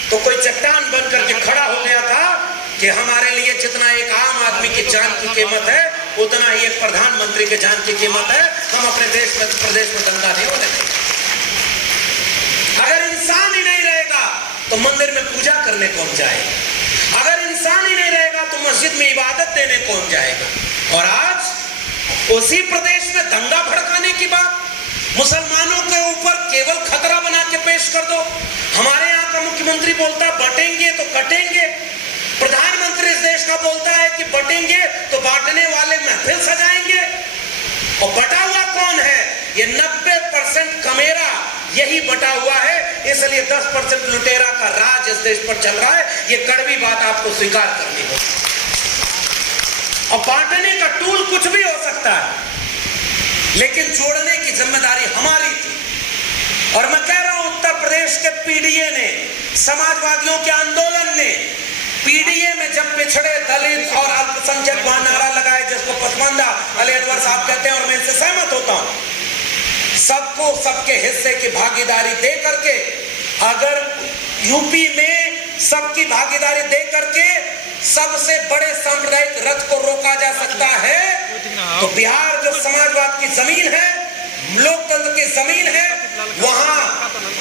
तो कोई चट्टान बन करके खड़ा हो गया था कि हमारे लिए जितना एक आम आदमी की जान की कीमत है उतना ही एक प्रधानमंत्री के जान की कीमत है। हम अपने देश में प्रदेश में दंगा नहीं होने देंगे। अगर इंसान ही नहीं रहेगा तो मंदिर में पूजा करने कौन जाएगा? अगर इंसान ही नहीं रहेगा तो मस्जिद में इबादत देने कौन जाएगा? और आज उसी प्रदेश में दंगा भड़काने की बात, मुसलमानों के ऊपर केवल खतरा बना के पेश कर दो। हमारे यहाँ का मुख्यमंत्री बोलता है बटेंगे तो कटेंगे, प्रधानमंत्री इस देश का बोलता है कि बटेंगे तो बांटने वाले महफिल सजाएंगे। और बटा हुआ कौन है? ये 90% कमेरा यही बटा हुआ है, इसलिए 10% लुटेरा का राज इस देश पर चल रहा है। ये कड़वी बात आपको स्वीकार करनी होगी। और बांटने का टूल कुछ भी हो सकता है, लेकिन जोड़ने की जिम्मेदारी हमारी थी। और मैं कह रहा हूं, उत्तर प्रदेश के पीडीए ने, समाजवादियों के आंदोलन ने पीडीए में जब पिछड़े दलित और अल्पसंख्यक वहां नारा लगाए, जिसको पसमानदा अली अनवर साहब कहते हैं, और मैं इससे सहमत होता हूं, सबको सबके हिस्से की भागीदारी दे करके, अगर यूपी में सबकी भागीदारी दे करके सबसे बड़े सांप्रदायिक रथ को रोका जा सकता है, तो बिहार जो समाजवाद की जमीन है, लोकतंत्र की जमीन है, वहां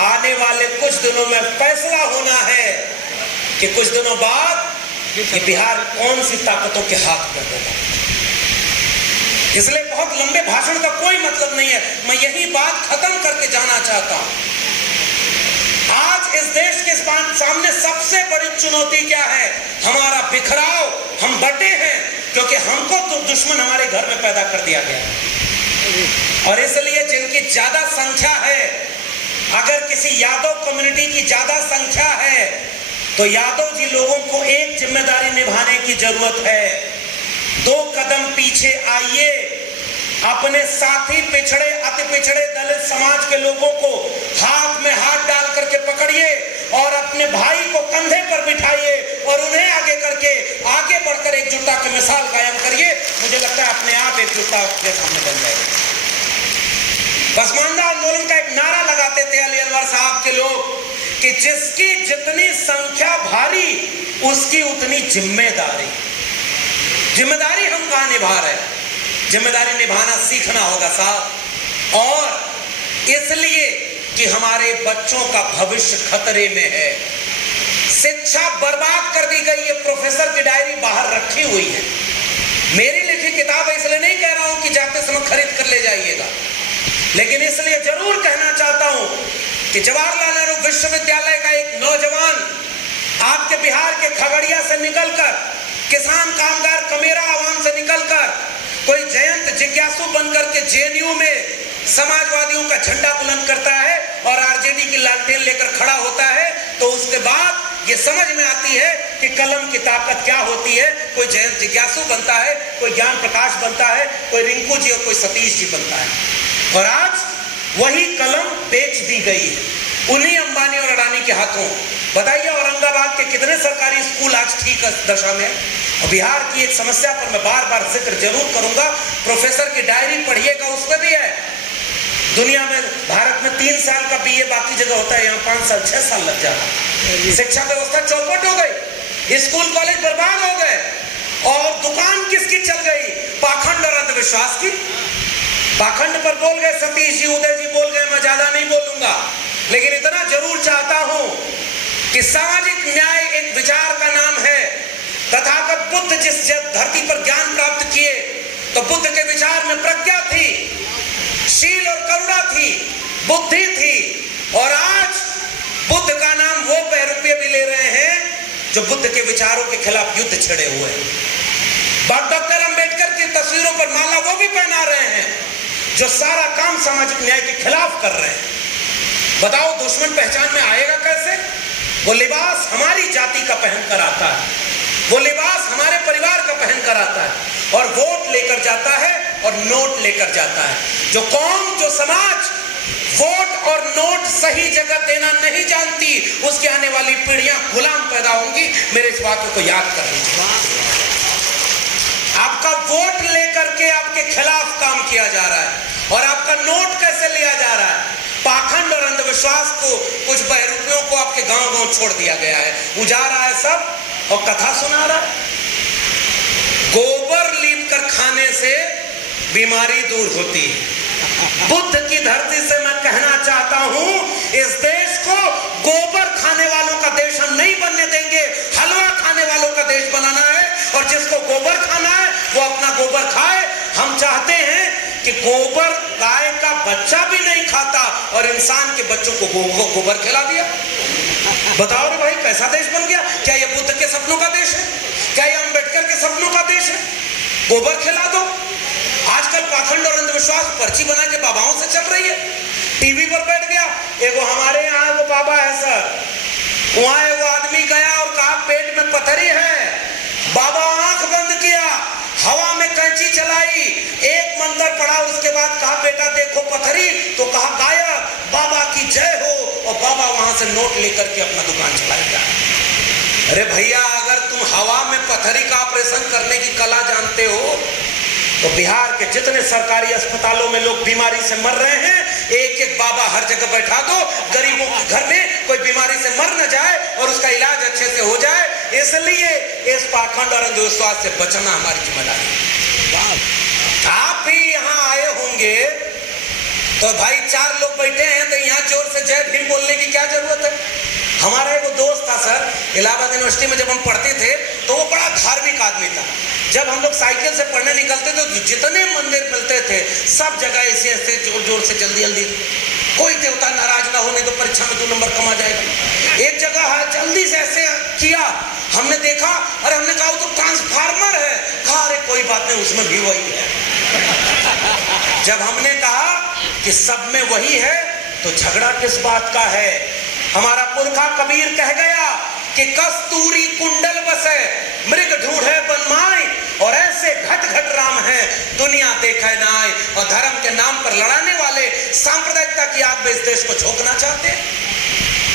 आने वाले कुछ दिनों में फैसला होना है कि कुछ दिनों बाद ये बिहार कौन सी ताकतों के हाथ में होगा। इसलिए बहुत लंबे भाषण का कोई मतलब नहीं है, मैं यही बात खत्म करके जाना चाहता हूं। आज इस देश के सामने सबसे बड़ी चुनौती क्या है? हमारा बिखराव। हम बटे हैं क्योंकि हमको तो दुश्मन हमारे घर में पैदा कर दिया गया। और इसलिए जिनकी ज्यादा संख्या है, अगर किसी यादव कम्युनिटी की ज्यादा संख्या है, तो यादव जी लोगों को एक जिम्मेदारी निभाने की जरूरत है। 2 कदम पीछे आइए, अपने साथी पिछड़े, अति पिछड़े दलित समाज के लोगों को हाथ में हाथ डाल करके पकड़िए और अपने भाई को कंधे पर बिठाइए और उन्हें आगे करके आगे बढ़कर एकजुटता की मिसाल कायम करिए। मुझे लगता है अपने आप एकजुटता के सामने बन जाएगी। पसमानदा आंदोलन का एक नारा लगाते थे अली अनवर साहब के लोग कि जिसकी जितनी संख्या भारी उसकी उतनी जिम्मेदारी। जिम्मेदारी हम कहां निभा रहे हैं? जिम्मेदारी निभाना सीखना होगा साहब, और इसलिए कि हमारे बच्चों का भविष्य खतरे में है। शिक्षा बर्बाद कर दी गई है। प्रोफेसर की डायरी बाहर रखी हुई है, मेरी लिखी किताब है, इसलिए नहीं कह रहा हूं कि जाते समय खरीद कर ले जाइएगा, लेकिन इसलिए जरूर कहना चाहता हूं कि जवाहरलाल नेहरू विश्वविद्यालय का एक नौजवान आपके बिहार के खगड़िया से निकलकर, किसान कामगार कमेरा आवाम से निकलकर कोई जयंत जिज्ञासु बनकर के जेएनयू में समाजवादियों का झंडा बुलंद करता है और आरजेडी की लालटेन लेकर खड़ा होता है, तो उसके बाद ये समझ में आती है कि कलम की ताकत क्या होती है। कोई जयंत जिज्ञासु बनता है, कोई ज्ञान प्रकाश बनता है, कोई रिंकू जी और कोई सतीश जी बनता है। और आज वही कलम बेच दी गई है उन्हीं अंबानी और अडानी के हाथों। बताइए औरंगाबाद के कितने सरकारी स्कूल आज ठीक दशा में? और बिहार की एक समस्या पर मैं बार बार जिक्र जरूर करूंगा, प्रोफेसर की डायरी पढ़िएगा, उसमें भी है। दुनिया में, भारत में 3 साल का बीए बाकी जगह होता है, यहाँ 5 साल 6 साल लग जाता है। शिक्षा व्यवस्था चौपट हो गई, स्कूल कॉलेज बर्बाद हो गए, और दुकान किसकी चल गई? पाखंड और अंधविश्वास की। पाखंड पर बोल गए सतीश जी, उदय जी बोल गए, मैं ज्यादा नहीं बोलूंगा, लेकिन इतना जरूर चाहता हूं कि सामाजिक न्याय एक विचार का नाम है। तथागत बुद्ध जिस धरती पर ज्ञान प्राप्त किए, तो बुद्ध के विचार में प्रज्ञा थी, शील और करुणा थी, बुद्धि थी। और आज बुद्ध का नाम वो बहरूपे भी ले रहे हैं जो बुद्ध के विचारों के खिलाफ युद्ध छेड़े हुए हैं। डॉक्टर अंबेडकर की तस्वीरों पर माला वो भी पहना रहे हैं जो सारा काम सामाजिक न्याय के खिलाफ कर रहे हैं। बताओ दुश्मन पहचान में आएगा कैसे? वो लिबास हमारी जाति का पहनकर आता है, वो लिबास हमारे परिवार का पहनकर आता है, और वोट लेकर जाता है और नोट लेकर जाता है। जो कौम, जो समाज वोट और नोट सही जगह देना नहीं जानती, उसकी आने वाली पीढ़ियां गुलाम पैदा होंगी। मेरे इस बात को याद कर लीजिए। आपका वोट लेकर के आपके खिलाफ काम किया जा रहा है, और आपका नोट कैसे लिया जा रहा है? पाखंड और अंधविश्वास को, कुछ बहरूपियों को आपके गांव-गांव छोड़ दिया गया है, उजा रहा है सब, और कथा सुना रहा है। गोबर लीप कर खाने से बीमारी दूर होती है। बुद्ध की धरती से मैं कहना चाहता हूं, इस देश को गोबर खाने वालों का देश और जिसको गोबर खाना है वो अपना गोबर खाए। हम चाहते हैं कि गोबर गाय का बच्चा भी नहीं खाता और इंसान के बच्चों को गोबर खिला दिया। बताओ रे भाई, कैसा देश बन गया? क्या ये बुद्ध के सपनों का देश है? क्या ये अंबेडकर के सपनों का देश है? गोबर खिला दो। आजकल पाखंड और अंधविश्वास पर्ची बना के बाबाओं से चल रही है। टीवी पर बैठ गया एगो, हमारे यहाँ वो बाबा है सर, वहां एगो आदमी गया और कहा पेट में पथरी है। बाबा आंख बंद किया, हवा में कैंची चलाई, एक मंत्र पढ़ा, उसके बाद कहा बेटा देखो पथरी, तो कहा गायब, बाबा की जय हो, और बाबा वहां से नोट लेकर के अपना दुकान चलाएगा। अरे भैया, अगर तुम हवा में पथरी का ऑपरेशन करने की कला जानते हो तो बिहार के जितने सरकारी अस्पतालों में लोग बीमारी से मर रहे हैं, एक एक बाबा हर जगह बैठा दो, गरीबों के घर में कोई बीमारी से मर न जाए और उसका इलाज अच्छे से हो जाए। इसलिए इस पाखंड और अंधविश्वास से बचना हमारी जिम्मेदारी है। आप भी यहाँ आए होंगे तो भाई 4 लोग बैठे हैं तो यहाँ जोर से जय भीम बोलने की क्या जरूरत है? हमारा एक दोस्त था सर, इलाहाबाद यूनिवर्सिटी में जब हम पढ़ते थे तो वो बड़ा धार्मिक आदमी था। जब हम लोग साइकिल से पढ़ने निकलते थे तो जितने मंदिर मिलते थे सब जगह ऐसे ऐसे जोर जोर से जल्दी जल्दी, कोई देवता नाराज ना हो नहीं तो परीक्षा में 2 नंबर कमा जाएगा। एक जगह है जल्दी से ऐसे किया, हमने देखा, अरे हमने कहा वो तो ट्रांसफार्मर है, कहा अरे कोई बात नहीं उसमें भी वही है। जब हमने कहा कि सब में वही है तो झगड़ा किस बात का है? हमारा पुरखा कबीर कह गया कि कस्तूरी कुंडल बसे मृग ढूंढे बनमाए, और ऐसे घट घट राम है दुनिया देखे ना आए। और धर्म के नाम पर लड़ाने वाले सांप्रदायिकता की आग में इस देश को झोंकना चाहते हैं।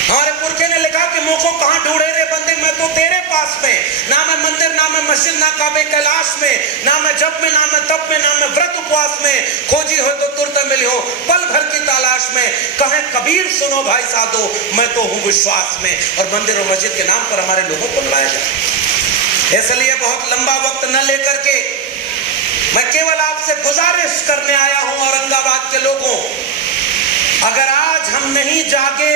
हमारे पुरखे ने लिखा कि मुझको कहां ढूंढे रे बंदे, मैं तो तेरे पास में, ना मैं मंदिर ना मैं मस्जिद ना काबे कैलाश में, ना मैं जप में ना मैं तप में, ना मैं व्रत उपवास में, खोजी हो तो तुरंत मिली हो पल भर की तलाश में। कहे कबीर सुनो भाई साधो, मैं तो हूं विश्वास में। और मंदिर और मस्जिद के नाम पर हमारे लोगों को बुलाया जाए। इसलिए बहुत लंबा वक्त न लेकर के मैं केवल आपसे गुजारिश करने आया हूं औरंगाबाद के लोगों, अगर आज हम नहीं जागे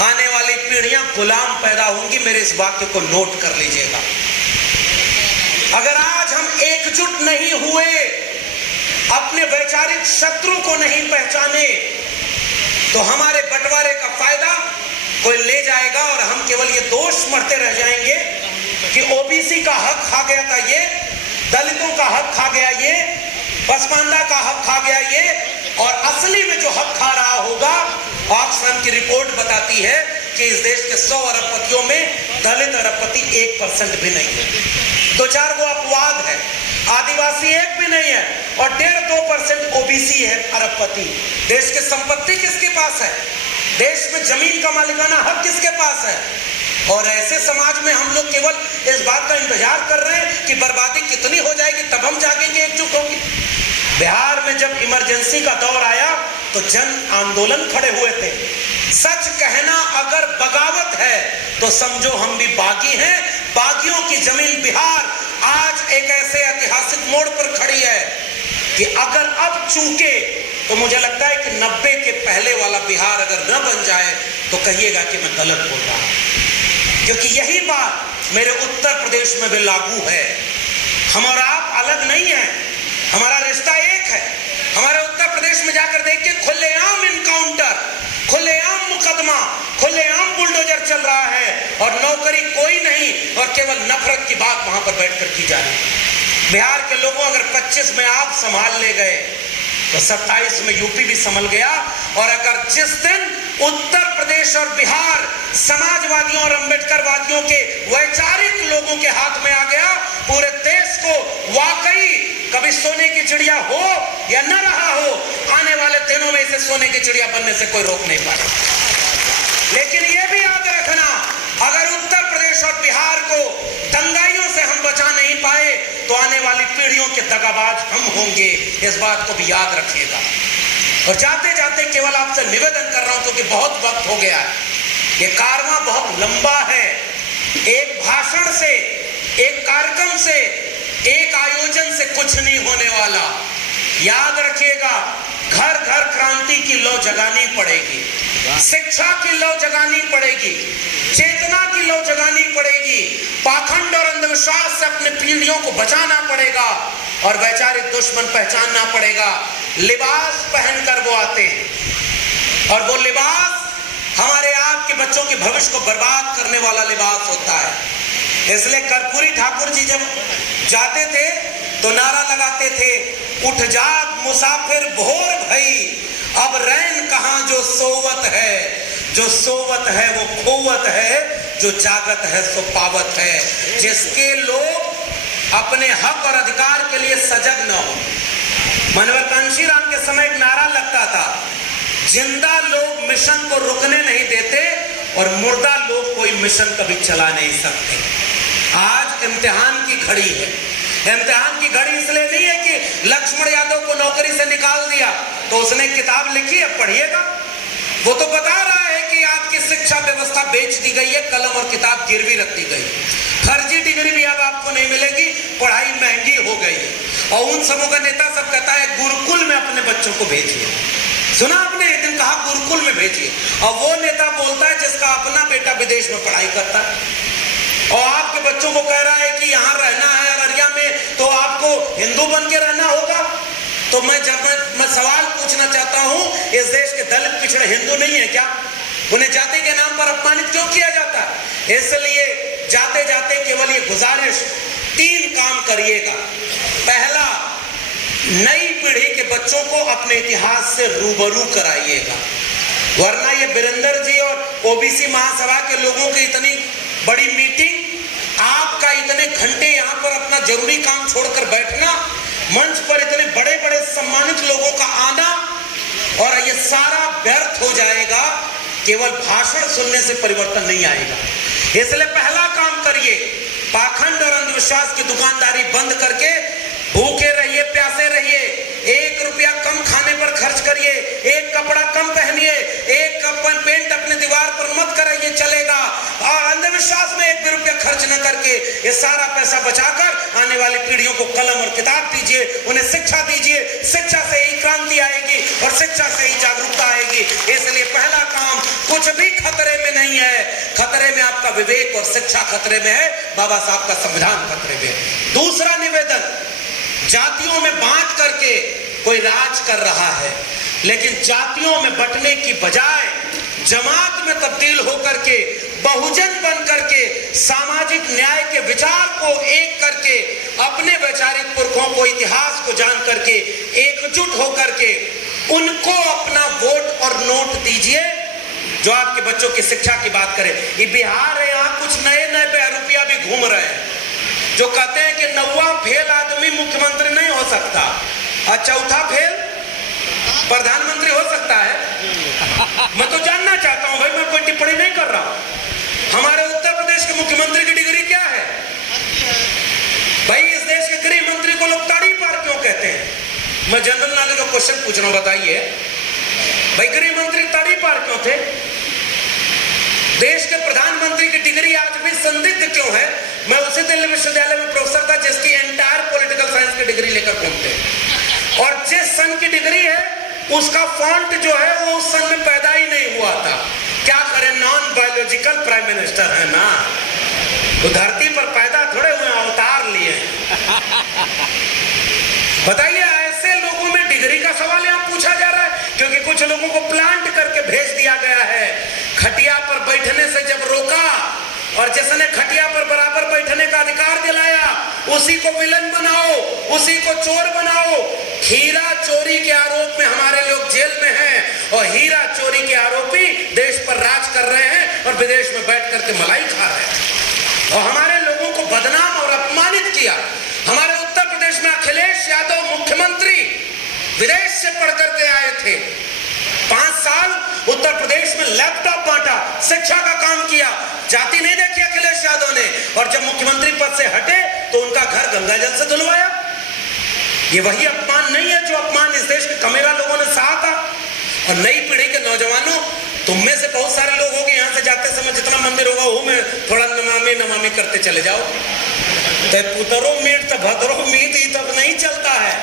आने वाली पीढ़ियां गुलाम पैदा होंगी। मेरे इस वाक्य को नोट कर लीजिएगा। अगर आज हम एकजुट नहीं हुए, अपने वैचारिक शत्रु को नहीं पहचाने, तो हमारे बंटवारे का फायदा कोई ले जाएगा और हम केवल ये दोष मरते रह जाएंगे कि ओबीसी का हक खा गया था ये, दलितों का हक खा गया ये, पसमानदा का हक खा गया ये। और असली में जो हक खा रहा होगा, ऑक्सफैम की रिपोर्ट बताती है कि इस देश के 100 अरबपतियों में दलित अरबपति 1% भी नहीं है। 2-4 गो अपवाद है, आदिवासी एक भी नहीं है, और 1.5-2% ओबीसी है अरबपति। देश की संपत्ति किसके पास है? देश में जमीन का मालिकाना हक किसके पास है? और ऐसे समाज में हम लोग केवल इस बात का इंतजार कर रहे हैं कि बर्बादी कितनी हो जाएगी तब हम जागेंगे, एकजुट होंगे। बिहार में जब इमरजेंसी का दौर आया तो जन आंदोलन खड़े हुए थे। सच कहना अगर बगावत है तो समझो हम भी बागी हैं। बागियों की जमीन बिहार आज एक ऐसे ऐतिहासिक मोड़ पर खड़ी है कि अगर अब चूके तो मुझे लगता है कि 90 के पहले वाला बिहार अगर न बन जाए तो कहिएगा कि मैं गलत बोल रहा हूं, क्योंकि यही बात मेरे उत्तर प्रदेश में भी लागू है। हम और आप अलग नहीं है, हमारा रिश्ता एक है। हमारे उत्तर प्रदेश में जाकर देखिए, खुलेआम इनकाउंटर, खुलेआम मुकदमा, खुलेआम बुलडोजर चल रहा है और नौकरी कोई नहीं, और केवल नफरत की बात वहां पर बैठकर की जा रही है। बिहार के लोगों अगर 25 में आप संभाल ले गए तो 27 में यूपी भी संभल गया। और अगर जिस दिन उत्तर प्रदेश और बिहार समाजवादियों और अंबेडकरवादियों के वैचारिक लोगों के हाथ में आ गया, पूरे देश को वाकई कभी सोने की चिड़िया हो या न रहा हो, आने वाले दिनों में इसे सोने की चिड़िया बनने से कोई रोक नहीं पाएगा। लेकिन यह भी याद रखना, अगर उत्तर प्रदेश और बिहार को दंगाइयों से हम बचा नहीं पाए तो आने वाली पीढ़ियों के दगाबाज हम होंगे। इस बात को भी याद रखिएगा। और जाते जाते केवल आपसे निवेदन कर रहा हूं, क्योंकि बहुत वक्त हो गया है, ये कारवां बहुत लंबा है। एक भाषण से, एक कार्यक्रम से, एक आयोजन से कुछ नहीं होने वाला। याद रखिएगा, घर घर क्रांति की लौ जगानी पड़ेगी, शिक्षा की लौ जगानी पड़ेगी, चेतना की लौ जगानी पड़ेगी, पाखंड और अंधविश्वास से अपने पीढ़ियों को बचाना पड़ेगा और वैचारिक दुश्मन पहचानना पड़ेगा। लिबास पहनकर वो आते हैं और वो लिबास हमारे आपके बच्चों के भविष्य को बर्बाद करने वाला लिबास होता है। इसलिए कर्पूरी ठाकुर जी जब जाते थे तो नारा लगाते थे, उठ जाग मुसाफिर भोर भई, अब रैन कहां जो सोवत है, जो सोवत है वो खोवत है, जो जागत है सो पावत है। जिसके लोग अपने हक और अधिकार के लिए सजग न हो। मनोहर कांशीराम के समय एक नारा लगता था, जिंदा लोग मिशन को रुकने नहीं देते और मुर्दा लोग कोई मिशन कभी चला नहीं सकते। आज इम्तिहान की घड़ी है। इम्तिहान की घड़ी इसलिए नहीं है कि लक्ष्मण यादव को नौकरी से निकाल दिया तो उसने किताब लिखी है, पढ़िएगा। वो तो बता रहा है कि आपकी शिक्षा व्यवस्था बेच दी गई है, कलम और किताब गिरवी रख दी गई, फर्जी डिग्री भी अब आपको नहीं मिलेगी, पढ़ाई महंगी हो गई है। और उन समूह का नेता सब कहता है गुरुकुल में अपने बच्चों को भेजिए। सुना आपने एक दिन कहा गुरुकुल में भेजिए, और वो नेता बोलता है जिसका अपना बेटा विदेश में पढ़ाई करता है और आपके बच्चों को कह रहा है कि यहाँ रहना है अररिया में तो आपको हिंदू बन के रहना होगा। तो मैं सवाल पूछना चाहता हूं, इस देश के दलित पिछड़े हिंदू नहीं है क्या? उन्हें जाति के नाम पर अपमानित क्यों किया जाता है? इसलिए जाते जाते केवल ये गुजारिश, 3 काम करिएगा। पहला, नई पीढ़ी के बच्चों को अपने इतिहास से रूबरू कराइएगा, वरना ये वीरेंद्र जी और ओबीसी महासभा के लोगों की इतनी बड़ी मीटिंग, आपका इतने घंटे यहाँ पर अपना जरूरी काम छोड़कर बैठना, मंच पर इतने बड़े बड़े सम्मानित लोगों का आना, और ये सारा व्यर्थ हो जाएगा। केवल भाषण सुनने से परिवर्तन नहीं आएगा। इसलिए पहला काम करिए, पाखंड और अंधविश्वास की दुकानदारी बंद करके भूखे रहिए, प्यासे रहिए, 1 रुपया कम खाने पर खर्च करिए, 1 कपड़ा कम पहनिए, 1 पेंट अपने दीवार पर मत कराइए, चलेगा। और अंधविश्वास में 1 भी रुपया खर्च न करके ये सारा पैसा बचाकर आने वाली पीढ़ियों को कलम और किताब दीजिए, उन्हें शिक्षा दीजिए। शिक्षा से ही क्रांति आएगी और शिक्षा से ही जागरूकता आएगी। इसलिए पहला काम, कुछ भी खतरे में नहीं है, खतरे में आपका विवेक और शिक्षा खतरे में है, बाबा साहब का संविधान खतरे में है। दूसरा निवेदन, जातियों में बांट करके कोई राज कर रहा है, लेकिन जातियों में बंटने की बजाय जमात में तब्दील होकर के, बहुजन बन करके, सामाजिक न्याय के विचार को एक करके, अपने वैचारिक पुरखों को, इतिहास को जान करके, एकजुट होकर के उनको अपना वोट और नोट दीजिए, जो आपके बच्चों की शिक्षा की बात करे। ये बिहार है, यहाँ कुछ नए नए बहरूपिया भी घूम रहे हैं जो कहते हैं कि 9वां फेल आदमी मुख्यमंत्री नहीं हो सकता और 4था फेल प्रधानमंत्री हो सकता है। मैं तो जानना चाहता हूं भाई, मैं कोई टिप्पणी नहीं कर रहा हूं। हमारे उत्तर प्रदेश के मुख्यमंत्री की डिग्री क्या है भाई? इस देश के गृह मंत्री को लोग ताड़ी पार क्यों कहते हैं? मैं जनरल नॉलेज का क्वेश्चन पूछ रहा हूं, बताइए भाई, गृह मंत्री ताड़ी पार क्यों थे? देश के प्रधानमंत्री की डिग्री आज भी संदिग्ध क्यों है? मैं उसी दिल्ली विश्वविद्यालय में प्रोफेसर था जिसकी एंटायर पॉलिटिकल साइंस की डिग्री लेकर घूमते हैं, और जिस सन की डिग्री है उसका फॉन्ट जो है वो उस सन में पैदा ही नहीं हुआ था। क्या करें, नॉन बायोलॉजिकल प्राइम मिनिस्टर है ना, तो धरती पर पैदा थोड़े हुए, अवतार लिए। बताइए, ऐसे लोगों में डिग्री का सवाल यहाँ पूछा जा रहा है क्योंकि कुछ लोगों को प्लांट करके भेज दिया गया है। खटिया पर बैठने से जब रोका और जिसने खटिया पर बराबर बैठने का अधिकार दिलाया उसी को विलन बनाओ, उसी को चोर बनाओ। हीरा चोरी के आरोप में हमारे लोग जेल में हैं और हीरा चोरी के आरोपी देश पर राज कर रहे हैं और विदेश में बैठ करके मलाई खा रहे हैं और हमारे लोगों को बदनाम और अपमानित किया। हमारे उत्तर प्रदेश में अखिलेश यादव मुख्यमंत्री विदेश से पढ़ करके आए थे, 5 साल उत्तर प्रदेश में लैपटॉप बांटा, शिक्षा का काम किया, जाति नहीं देखी अखिलेश यादव ने, और जब मुख्यमंत्री पद से हटे तो उनका घर गंगाजल से धुलवाया। ये वही अपमान नहीं है जो अपमान इस देश के कमेरा लोगों ने सहा था। और नई पीढ़ी के नौजवानों, तुम में से बहुत सारे लोग होंगे यहाँ से जाते समय जितना मंदिर होगा वो में थोड़ा नमामि नमामि करते चले जाओ। ते पुतरो मीट तो भद्रो मीट ही तब नहीं चलता है।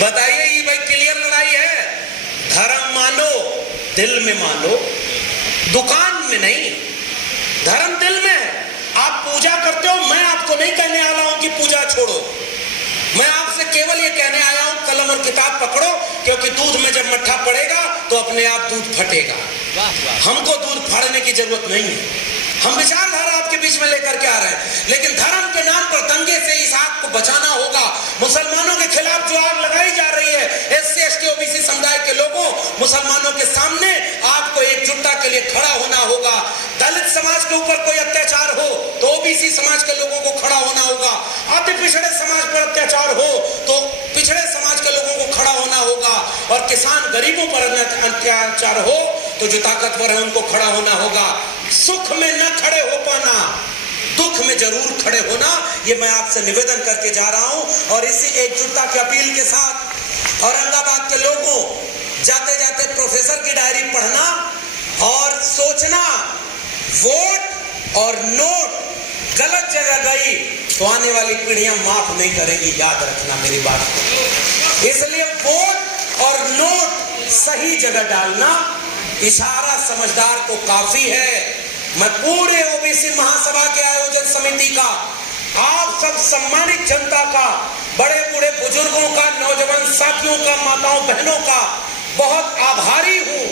बताइए, ये भाई क्लियर लड़ाई है। धर्म मानो, दिल में मानो, दुकान में नहीं। धर्म दिल में है। आप पूजा करते हो, मैं आपको नहीं कहने वाला हूं कि पूजा छोड़ो। मैं आपसे केवल ये कहने आया हूं कलम और किताब पकड़ो, क्योंकि दूध में जब मट्ठा पड़ेगा तो अपने आप दूध फटेगा। हमको दूध फाड़ने की जरूरत नहीं है। हम विचारधारा आपके बीच में लेकर के आ रहे हैं, लेकिन धर्म के नाम पर दंगे से इस आग को बचाना होगा। मुसलमानों के खिलाफ जो आग लगाई जा रही है, SC ST OBC समुदाय के लोगों, मुसलमानों के सामने आपको एकजुटता के लिए खड़ा होना होगा। दलित समाज के ऊपर कोई अत्याचार हो तो OBC समाज के लोगों को खड़ा होना होगा। अति पिछड़े समाज पर अत्याचार हो तो पिछड़े समाज के लोगों को खड़ा होना होगा। और किसान गरीबों पर अत्याचार हो तो जो ताकतवर है उनको खड़ा होना होगा। सुख में न खड़े हो पाना, दुख में जरूर खड़े होना, ये मैं आपसे निवेदन करके जा रहा हूं। और इसी एकजुटता की अपील के साथ औरंगाबाद के लोगों, जाते जाते प्रोफेसर की डायरी पढ़ना और सोचना, वोट और नोट गलत जगह गई तो आने वाली पीढ़ियां माफ नहीं करेगी, याद रखना मेरी बात को। इसलिए वोट और नोट सही जगह डालना, इशारा समझदार को काफी है। मैं पूरे OBC महासभा के आयोजन समिति का, आप सब सम्मानित जनता का, बड़े बूढ़े बुजुर्गों का, नौजवान साथियों का, माताओं बहनों का बहुत आभारी हूं।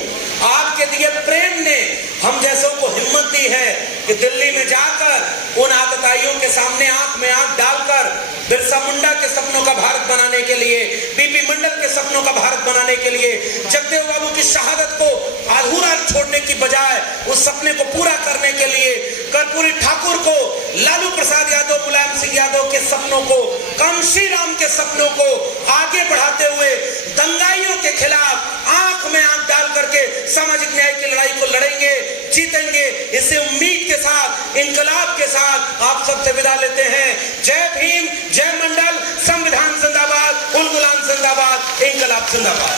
आपके दिए प्रेम ने हम जैसों को हिम्मत दी है कि दिल्ली में जाकर उन आतताइयों के सामने आंख में आंख डालकर बिरसा मुंडा के सपनों का भारत बनाने के लिए, BP मंडल के सपनों का भारत बनाने के लिए, जगदेव बाबू की शहादत को अधूरा छोड़ने की बजाय उस सपने को पूरा करने के लिए, कर्पूरी ठाकुर को, लालू प्रसाद यादव, मुलायम सिंह यादव के सपनों को, कांशी राम के सपनों को आगे बढ़ाते हुए दंगाइयों के खिलाफ आंख में आंख डाल करके सामाजिक न्याय की लड़ाई को लड़ेंगे, जीतेंगे। इसे उम्मीद के साथ, इंकलाब के साथ आप सबसे विदा लेते हैं। जय भीम, जय मंडल, संविधान जिंदाबाद, उल गुलाम जिंदाबाद, इंकलाब जिंदाबाद।